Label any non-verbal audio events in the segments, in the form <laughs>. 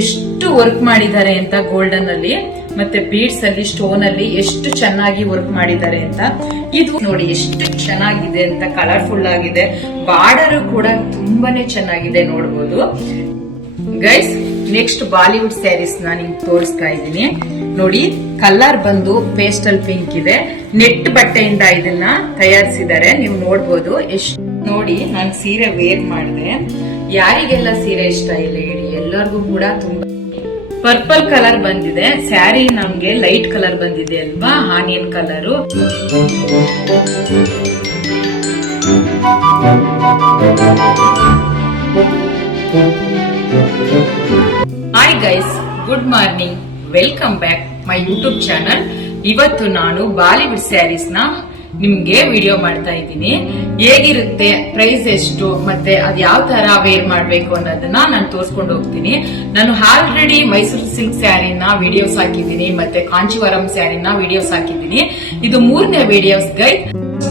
ಎಷ್ಟು ವರ್ಕ್ ಮಾಡಿದ್ದಾರೆ ಅಂತ ಗೋಲ್ಡನ್ ಅಲ್ಲಿ, ಮತ್ತೆ ಬೀಡ್ಸ್ ಅಲ್ಲಿ ಸ್ಟೋನ್ ಅಲ್ಲಿ ಎಷ್ಟು ಚೆನ್ನಾಗಿ ವರ್ಕ್ ಮಾಡಿದ್ದಾರೆ ಅಂತ. ಇದು ನೋಡಿ ಎಷ್ಟು ಚೆನ್ನಾಗಿದೆ ಅಂತ ಕಲರ್ಫುಲ್ ಆಗಿದೆ. ಬಾರ್ಡರ್ ಕೂಡ ತುಂಬಾನೇ ಚೆನ್ನಾಗಿದೆ ನೋಡ್ಬೋದು. ಗೈಸ್ ನೆಕ್ಸ್ಟ್ ಬಾಲಿವುಡ್ ಸ್ಯಾರೀಸ್ ನಾನು ನಿಮ್ಗೆ ತೋರಿಸ್ತಾ ಇದ್ದೀನಿ. ನೋಡಿ ಕಲರ್ ಬಂದು ಪೇಸ್ಟಲ್ ಪಿಂಕ್ ಇದೆ. ನೆಟ್ ಬಟ್ಟೆಯಿಂದ ಇದನ್ನ ತಯಾರಿಸಿದ್ದಾರೆ. ನೀವು ನೋಡ್ಬೋದು ಎಷ್ಟು ನೋಡಿ, ನಾನು ಸೀರೆ ವೇರ್ ಮಾಡಿದೆ. ಯಾರಿಗೆಲ್ಲ ಸೀರೆ ಇಷ್ಟ ಇಲ್ಲ ಹೇಳಿ ಎಲ್ಲರಿಗೂ ಕೂಡ ತುಂಬಾ ಪರ್ಪಲ್ ಕಲರ್ ಬಂದಿದೆ. ಸ್ಯಾರಿ ನಮ್ಗೆ ಲೈಟ್ ಕಲರ್ ಬಂದಿದೆ ಅಲ್ವಾ? Onion colour. Hi guys good morning welcome back my YouTube channel ಇವತ್ತು ನಾನು ಬಾಲಿವುಡ್ ಸ್ಯಾರೀಸ್ನ ನಿಮ್ಗೆ ವಿಡಿಯೋ ಮಾಡ್ತಾ ಇದ್ದೀನಿ. ಹೇಗಿರುತ್ತೆ ಪ್ರೈಸ್ ಎಷ್ಟು, ಮತ್ತೆ ಅದ್ ಯಾವ ತರ ವೇರ್ ಮಾಡ್ಬೇಕು ಅನ್ನೋದನ್ನ ನಾನು ತೋರಿಸ್ಕೊಂಡು ಹೋಗ್ತೀನಿ. ನಾನು ಆಲ್ರೆಡಿ ಮೈಸೂರು ಸಿಲ್ಕ್ ಸ್ಯಾರಿನ ವಿಡಿಯೋಸ್ ಹಾಕಿದ್ದೀನಿ, ಮತ್ತೆ ಕಾಂಚಿವರಂ ಸ್ಯಾರಿನ ವಿಡಿಯೋಸ್ ಹಾಕಿದ್ದೀನಿ. ಇದು ಮೂರನೇ ವಿಡಿಯೋಸ್ ಗೈ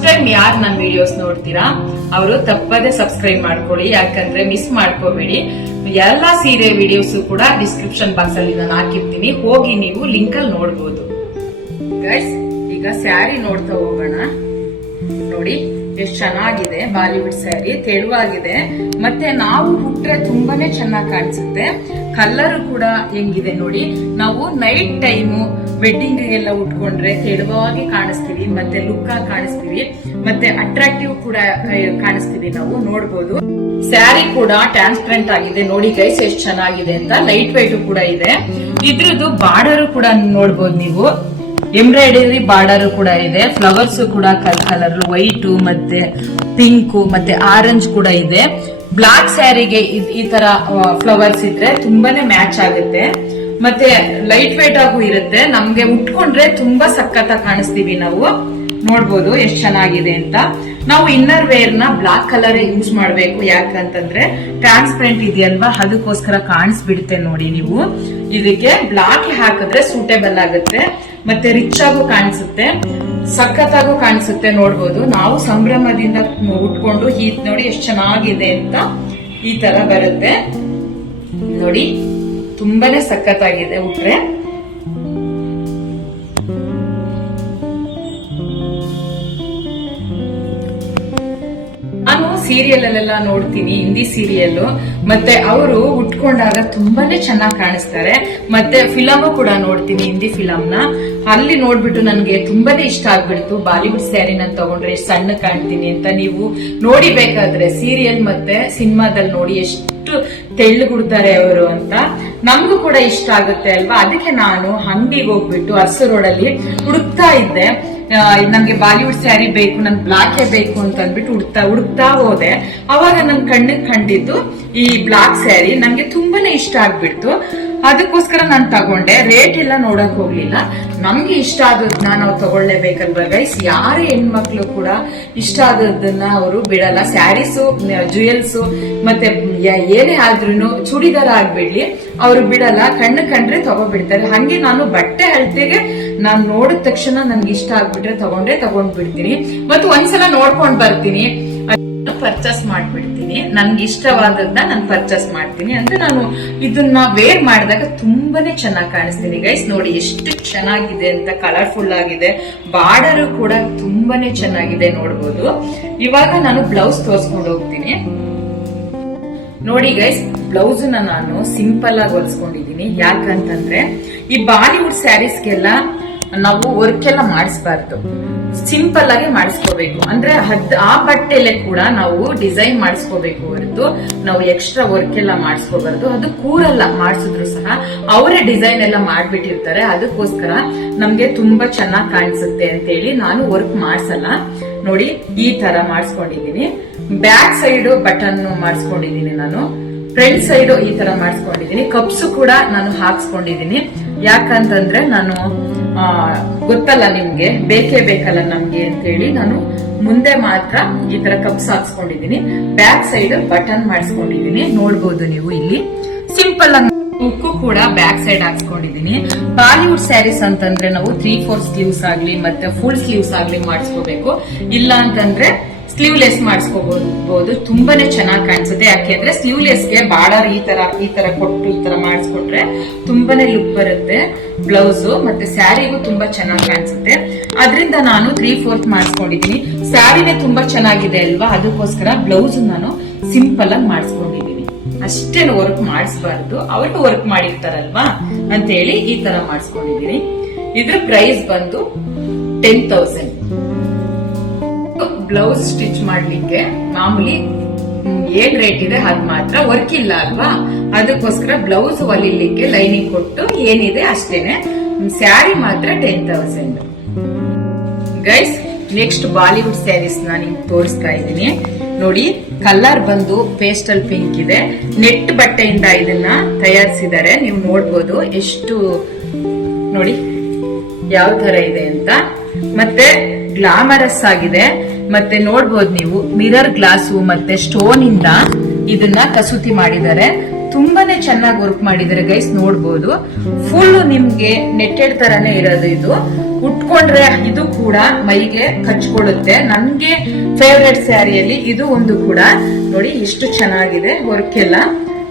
ಟೈಮ್ ಯಾರು ನನ್ನ ವಿಡಿಯೋಸ್ ನೋಡ್ತೀರಾ, ಅವರು ತಪ್ಪದೆ ಸಬ್ಸ್ಕ್ರೈಬ್ ಮಾಡ್ಕೊಳ್ಳಿ, ಯಾಕಂದ್ರೆ ಮಿಸ್ ಮಾಡ್ಕೋಬೇಡಿ. ಎಲ್ಲಾ ಸೀರೆ ವಿಡಿಯೋಸ್ ಕೂಡ ಡಿಸ್ಕ್ರಿಪ್ಷನ್ ಬಾಕ್ಸ್ ಅಲ್ಲಿ ನಾನು ಹಾಕಿರ್ತೀನಿ. ಹೋಗಿ ನೀವು ಲಿಂಕ್ ಅಲ್ಲಿ ನೋಡ್ಬೋದು. ಗೈಸ್ ಈಗ ಸ್ಯಾರಿ ನೋಡ್ತಾ ಹೋಗೋಣ. ನೋಡಿ, ಎಷ್ಟು ಚೆನ್ನಾಗಿದೆ ಬಾಲಿವುಡ್ ಸ್ಯಾರಿ, ತೆಳುವಾಗಿದೆ. ಮತ್ತೆ ನಾವು ಹುಟ್ರೆ ತುಂಬಾನೇ ಚೆನ್ನಾಗಿ ಕಾಣಿಸುತ್ತೆ. ಕಲರ್ ಕೂಡ ಹೆಂಗಿದೆ ನೋಡಿ. ನಾವು ನೈಟ್ ಟೈಮು ವೆಡ್ಡಿಂಗ್ ಎಲ್ಲ ಉಟ್ಕೊಂಡ್ರೆ ತೆಳುವಾಗಿ ಕಾಣಿಸ್ತೀವಿ, ಮತ್ತೆ ಲುಕ್ ಆಗಿ ಕಾಣಿಸ್ತೀವಿ, ಮತ್ತೆ ಅಟ್ರಾಕ್ಟಿವ್ ಕೂಡ ಕಾಣಿಸ್ತೀವಿ ನಾವು, ನೋಡ್ಬೋದು. ಸ್ಯಾರಿ ಕೂಡ ಟ್ರಾನ್ಸ್ಪರೆಂಟ್ ಆಗಿದೆ. ನೋಡಿ ಗೈಸ್ ಎಷ್ಟು ಚೆನ್ನಾಗಿದೆ ಅಂತ. ಲೈಟ್ ವೈಟ್ ಕೂಡ ಇದೆ. ಇದ್ರದ್ದು ಬಾರ್ಡರ್ ಕೂಡ ನೋಡ್ಬೋದು ನೀವು. ಎಂಬ್ರಾಯ್ಡರಿ ಬಾರ್ಡರ್ ಕೂಡ ಇದೆ, ಫ್ಲವರ್ಸ್ ಕೂಡ ಕಲ್ ಕಲರ್ ವೈಟ್ ಮತ್ತೆ ಪಿಂಕ್ ಮತ್ತೆ ಆರೆಂಜ್ ಕೂಡ ಇದೆ. ಬ್ಲಾಕ್ ಸ್ಯಾರಿಗೆ ಈ ತರ ಫ್ಲವರ್ಸ್ ಇದ್ರೆ ತುಂಬಾನೇ ಮ್ಯಾಚ್ ಆಗುತ್ತೆ. ಮತ್ತೆ ಲೈಟ್ ವೇಟ್ ಆಗೂ ಇರುತ್ತೆ. ನಮ್ಗೆ ಉಟ್ಕೊಂಡ್ರೆ ತುಂಬಾ ಸಕ್ಕತ್ತಾಗಿ ಕಾಣಿಸ್ತೀವಿ ನಾವು. ನೋಡ್ಬೋದು ಎಷ್ಟು ಚೆನ್ನಾಗಿದೆ ಅಂತ. ನಾವು ಇನ್ನರ್ ವೇರ್ನ ಬ್ಲಾಕ್ ಕಲರ್ ಯೂಸ್ ಮಾಡಬೇಕು. ಯಾಕಂತಂದ್ರೆ ಟ್ರಾನ್ಸ್ಪರೆಂಟ್ ಇದೆಯಲ್ವಾ? ಅದಕ್ಕೋಸ್ಕರ ಕಾಣಿಸ್ಬಿಡುತ್ತೆ ನೋಡಿ ನೀವು. ಇದಕ್ಕೆ ಬ್ಲಾಕ್ ಹಾಕಿದ್ರೆ ಸೂಟೇಬಲ್ ಆಗುತ್ತೆ. ಮತ್ತೆ ರಿಚ್ ಆಗು ಕಾಣಿಸುತ್ತೆ. ಸಖತ್ತಾಗೂ ಕಾಣಿಸುತ್ತೆ ನೋಡ್ಬೋದು. ನಾವು ಸಂಭ್ರಮದಿಂದ ಉಟ್ಕೊಂಡು ಈ ನೋಡಿ ಎಷ್ಟು ಚೆನ್ನಾಗಿದೆ ಅಂತ ಈ ತರ ಬರುತ್ತೆ. ನೋಡಿ, ತುಂಬಾನೇ ಸಖತ್ತಾಗಿದೆ ಉಟ್ರೆ. ಸೀರಿಯಲ್ ಅಲ್ಲೆಲ್ಲ ನೋಡ್ತೀನಿ, ಹಿಂದಿ ಸೀರಿಯಲ್ ಮತ್ತೆ ಅವರು ಉಟ್ಕೊಂಡಾಗ ತುಂಬಾನೇ ಚೆನ್ನಾಗಿ ಕಾಣಿಸ್ತಾರೆ. ಮತ್ತೆ ಫಿಲಮ್ ಕೂಡ ನೋಡ್ತೀನಿ, ಹಿಂದಿ ಫಿಲಮ್ನ ಅಲ್ಲಿ ನೋಡ್ಬಿಟ್ಟು ನನಗೆ ತುಂಬಾನೇ ಇಷ್ಟ ಆಗ್ಬಿಡ್ತು. ಬಾಲಿವುಡ್ ಸ್ಯಾರಿನ ತಗೊಂಡ್ರೆ ಎಷ್ಟ್ ಸಣ್ಣ ಕಾಣ್ತೀನಿ ಅಂತ ನೀವು ನೋಡಿಬೇಕಾದ್ರೆ ಸೀರಿಯಲ್ ಮತ್ತೆ ಸಿನಿಮಾದಲ್ಲಿ ನೋಡಿ ಎಷ್ಟು ತೆಳ್ಳಗುಡ್ತಾರೆ ಅವರು ಅಂತ ನಮಗೂ ಕೂಡ ಇಷ್ಟ ಆಗುತ್ತೆ ಅಲ್ವಾ? ಅದಕ್ಕೆ ನಾನು ಅಂಗಡಿಗೆ ಹೋಗ್ಬಿಟ್ಟು ಅರಸು ರೋಡಲ್ಲಿ ಹುಡುಕ್ತಾ ಇದ್ದೆ. ಆ, ನನ್ಗೆ ಬಾಲಿವುಡ್ ಸ್ಯಾರಿ ಬೇಕು ನನ್ ಬ್ಲಾಕ್ ಬೇಕು ಅಂತ ಅಂದ್ಬಿಟ್ಟು ಹುಡ್ತಾ ಹುಡುಕ್ತಾ ಹೋದೆ. ಅವಾಗ ನನ್ ಕಣ್ಣಿಗೆ ಕಂಡಿದ್ದು ಈ ಬ್ಲಾಕ್ ಸ್ಯಾರಿ ನಂಗೆ ತುಂಬಾನೇ ಇಷ್ಟ ಆಗ್ಬಿಡ್ತು. ಅದಕ್ಕೋಸ್ಕರ ನಾನು ತಗೊಂಡೆ. ರೇಟ್ ಎಲ್ಲ ನೋಡಕ್ ಹೋಗ್ಲಿಲ್ಲ. ನಮ್ಗೆ ಇಷ್ಟ ಆದದನ್ನ ನಾವು ತಗೊಳ್ಳೇಬೇಕಲ್ವಾ ಗೈಸ್ ಯಾರೇ ಹೆಣ್ಮಕ್ಳು ಕೂಡ ಇಷ್ಟ ಆದದನ್ನ ಅವರು ಬಿಡಲ್ಲ. ಸ್ಯಾರೀಸು ಜ್ಯುವೆಲ್ಸು ಮತ್ತೆ ಏನೇ ಆದ್ರೂ ಚೂಡಿದಾರ ಆಗ್ಬಿಡ್ಲಿ. ಅವರು ಬಿಡಲ್ಲ. ಕಣ್ಣು ಕಂಡ್ರೆ ತಗೊಬಿಡ್ತಾರೆ. ಹಂಗೆ ನಾನು ಬಟ್ಟೆ ಅಳತೆಗೆ ನಾನು ನೋಡಿದ ತಕ್ಷಣ ನನ್ಗೆ ಇಷ್ಟ ಆಗ್ಬಿಟ್ರೆ ತಗೊಂಡ್ರೆ ತಗೊಂಡ್ಬಿಡ್ತೀನಿ. ಮತ್ತು ಒಂದ್ಸಲ ನೋಡ್ಕೊಂಡ್ ಬರ್ತೀನಿ. ಪರ್ಚೇಸ್ ಮಾಡ್ಬಿಡ್ತೀನಿ. ನನ್ಗೆ ಇಷ್ಟವಾದದ್ನ ನಾನು ಪರ್ಚೇಸ್ ಮಾಡ್ತೀನಿ ಅಂದ್ರೆ ನಾನು ಇದನ್ನ ವೇರ್ ಮಾಡಿದಾಗ ತುಂಬಾನೇ ಚೆನ್ನಾಗಿ ಕಾಣಿಸ್ತೀನಿ. ಗೈಸ್ ನೋಡಿ ಎಷ್ಟು ಚೆನ್ನಾಗಿದೆ ಅಂತ ಕಲರ್ಫುಲ್ ಆಗಿದೆ. ಬಾರ್ಡರ್ ಕೂಡ ತುಂಬಾನೇ ಚೆನ್ನಾಗಿದೆ ನೋಡ್ಬೋದು. ಇವಾಗ ನಾನು ಬ್ಲೌಸ್ ತೋರ್ಸ್ಕೊಂಡು ಹೋಗ್ತೀನಿ. ನೋಡಿ ಗೈಸ್ ಬ್ಲೌಸ್ ನಾನು ಸಿಂಪಲ್ ಆಗಿ ಹೊಲ್ಸ್ಕೊಂಡಿದೀನಿ ಯಾಕಂತಂದ್ರೆ ಈ ಬಾಲಿವುಡ್ ಸ್ಯಾರೀಸ್ಗೆಲ್ಲ ನಾವು ವರ್ಕ್ ಎಲ್ಲ ಮಾಡಿಸ್ಬಾರ್ದು. ಸಿಂಪಲ್ ಆಗಿ ಮಾಡಿಸ್ಕೋಬೇಕು. ಅಂದ್ರೆ ಅದ್ ಆ ಬಟ್ಟೆಲೆ ಕೂಡ ನಾವು ಡಿಸೈನ್ ಮಾಡಿಸ್ಕೋಬೇಕು ಹೊರತು ನಾವು ಎಕ್ಸ್ಟ್ರಾ ವರ್ಕ್ ಎಲ್ಲ ಮಾಡಿಸ್ಕೋಬಾರ್ದು. ಅದು ಕೂರಲ್ಲ ಮಾಡಿಸಿದ್ರು ಸಹ. ಅವರೇ ಡಿಸೈನ್ ಎಲ್ಲ ಮಾಡ್ಬಿಟ್ಟಿರ್ತಾರೆ. ಅದಕ್ಕೋಸ್ಕರ ನಮ್ಗೆ ತುಂಬಾ ಚೆನ್ನಾಗಿ ಕಾಣಿಸುತ್ತೆ ಅಂತ ಹೇಳಿ ನಾನು ವರ್ಕ್ ಮಾಡಿಸಲ್ಲ. ನೋಡಿ, ಈ ತರ ಮಾಡಿಸ್ಕೊಂಡಿದೀನಿ ಬ್ಯಾಕ್ ಸೈಡ್ ಬಟನ್ ಮಾಡಿಸ್ಕೊಂಡಿದೀನಿ ನಾನು. ಫ್ರಂಟ್ ಸೈಡ್ ಈ ತರ ಮಾಡಿಸ್ಕೊಂಡಿದೀನಿ ಕಪ್ಸು ಕೂಡ ನಾನು ಹಾಕ್ಸ್ಕೊಂಡಿದೀನಿ ಯಾಕಂತಂದ್ರೆ ನಾನು ಗೊತ್ತಲ್ಲ ನಿಮ್ಗೆ? ಬೇಕೇ ಬೇಕಲ್ಲ ನಮ್ಗೆ ಅಂತ ಹೇಳಿ ನಾನು ಮುಂದೆ ಮಾತ್ರ ಈ ತರ ಕಪ್ಸ್ ಹಾಕ್ಸ್ಕೊಂಡಿದೀನಿ ಬ್ಯಾಕ್ ಸೈಡ್ ಬಟನ್ ಮಾಡಿಸ್ಕೊಂಡಿದೀನಿ. ನೋಡ್ಬೋದು ನೀವು ಇಲ್ಲಿ. ಸಿಂಪಲ್ ಆಗಿ ಉಕ್ಕು ಕೂಡ ಬ್ಯಾಕ್ ಸೈಡ್ ಹಾಕ್ಸ್ಕೊಂಡಿದೀನಿ. ಬಾಲಿವುಡ್ ಸ್ಯಾರೀಸ್ ಅಂತಂದ್ರೆ ನಾವು ತ್ರೀ ಫೋರ್ ಸ್ಲೀವ್ಸ್ ಆಗ್ಲಿ ಮತ್ತೆ ಫುಲ್ ಸ್ಲೀವ್ಸ್ ಆಗ್ಲಿ ಮಾಡಿಸ್ಕೋಬೇಕು. ಇಲ್ಲ ಅಂತಂದ್ರೆ ಸ್ಲೀವ್ಲೆಸ್ ಮಾಡಿಸ್ಕೋಬಹುದು ತುಂಬಾನೇ ಚೆನ್ನಾಗಿ ಕಾಣಿಸುತ್ತೆ. ಯಾಕೆಂದ್ರೆ ಸ್ಲೀವ್ಲೆಸ್ಗೆ ಬಾರ್ಡರ್ ಈ ತರ ಈ ತರ ಕೊಟ್ಟು, ಈ ತರ ಮಾಡಿಸ್ಕೊಟ್ರೆ ತುಂಬಾನೇ ಲುಕ್ ಬರುತ್ತೆ. ಬ್ಲೌಸ್ ಮತ್ತೆ ಸ್ಯಾರಿಗೂ ತುಂಬಾ ಚೆನ್ನಾಗಿ ಕಾಣಿಸುತ್ತೆ. ಅದರಿಂದ ನಾನು ತ್ರೀ ಫೋರ್ತ್ ಮಾಡಿಸ್ಕೊಂಡಿದೀನಿ ಸ್ಯಾರಿನೇ ತುಂಬಾ ಚೆನ್ನಾಗಿದೆ ಅಲ್ವಾ? ಅದಕ್ಕೋಸ್ಕರ ಬ್ಲೌಸ್ ನಾನು ಸಿಂಪಲ್ ಆಗಿ ಮಾಡಿಸ್ಕೊಂಡಿದೀನಿ ಅಷ್ಟೇನು ವರ್ಕ್ ಮಾಡಿಸ್ಬಾರ್ದು. ಅವ್ರಿಗೂ ವರ್ಕ್ ಮಾಡಿರ್ತಾರಲ್ವಾ? ಅಂತ ಹೇಳಿ ಈ ತರ ಮಾಡಿಸ್ಕೊಂಡಿದೀನಿ ಇದ್ರ ಪ್ರೈಸ್ ಬಂದು ಟೆನ್ ತೌಸಂಡ್ ಬ್ಲೌಸ್ ಸ್ಟಿಚ್ ಮಾಡ್ಲಿಕ್ಕೆ ಮಾಮೂಲಿ ಏನ್ ರೇಟ್ ಇದೆ ಅದ್ ಮಾತ್ರ ವರ್ಕ್ ಇಲ್ಲ ಅಲ್ವಾ? ಅದಕ್ಕೋಸ್ಕರ ಬ್ಲೌಸ್ ಹೊಲಿಲಿಕ್ಕೆ ಲೈನಿಂಗ್ ಕೊಟ್ಟು ಏನಿದೆ ಅಷ್ಟೇನೆ. ಸ್ಯಾರಿ ಮಾತ್ರ ten thousand guys next Bollywood saris ನಾನು ನಿಮ್ಗೆ ತೋರಿಸ್ತಾ ಇದ್ದೀನಿ. ನೋಡಿ ಕಲರ್ ಬಂದು ಪೇಸ್ಟಲ್ ಪಿಂಕ್ ಇದೆ. ನೆಟ್ ಬಟ್ಟೆಯಿಂದ ಇದನ್ನ ತಯಾರಿಸಿದ್ದಾರೆ. ನೀವು ನೋಡ್ಬೋದು ಎಷ್ಟು, ನೋಡಿ, ಯಾವ ತರ ಇದೆ ಅಂತ. ಮತ್ತೆ ಗ್ಲಾಮರಸ್ ಆಗಿದೆ. ಮತ್ತೆ ನೋಡ್ಬೋದು ನೀವು ಮಿರರ್ ಗ್ಲಾಸು ಮತ್ತೆ ಸ್ಟೋನ್ ಇಂದ ಇದನ್ನ ಕಸೂತಿ ಮಾಡಿದ್ದಾರೆ. ತುಂಬಾನೇ ಚೆನ್ನಾಗಿ ವರ್ಕ್ ಮಾಡಿದ್ದಾರೆ ಗೈಸ್ ನೋಡ್ಬೋದು. ಫುಲ್ ನಿಮ್ಗೆ ನೆಟ್ಟೆಡ್ ತರಾನೇ ಇರೋದು ಇದು. ಉಟ್ಕೊಂಡ್ರೆ ಇದು ಕೂಡ ಮೈಗೆ ಕಚ್ಕೊಳ್ಳುತ್ತೆ. ನನ್ಗೆ ಫೇವ್ರೆಟ್ ಸ್ಯಾರಿಯಲ್ಲಿ ಇದು ಒಂದು ಕೂಡ. ನೋಡಿ ಎಷ್ಟು ಚೆನ್ನಾಗಿದೆ ವರ್ಕ್ ಎಲ್ಲ.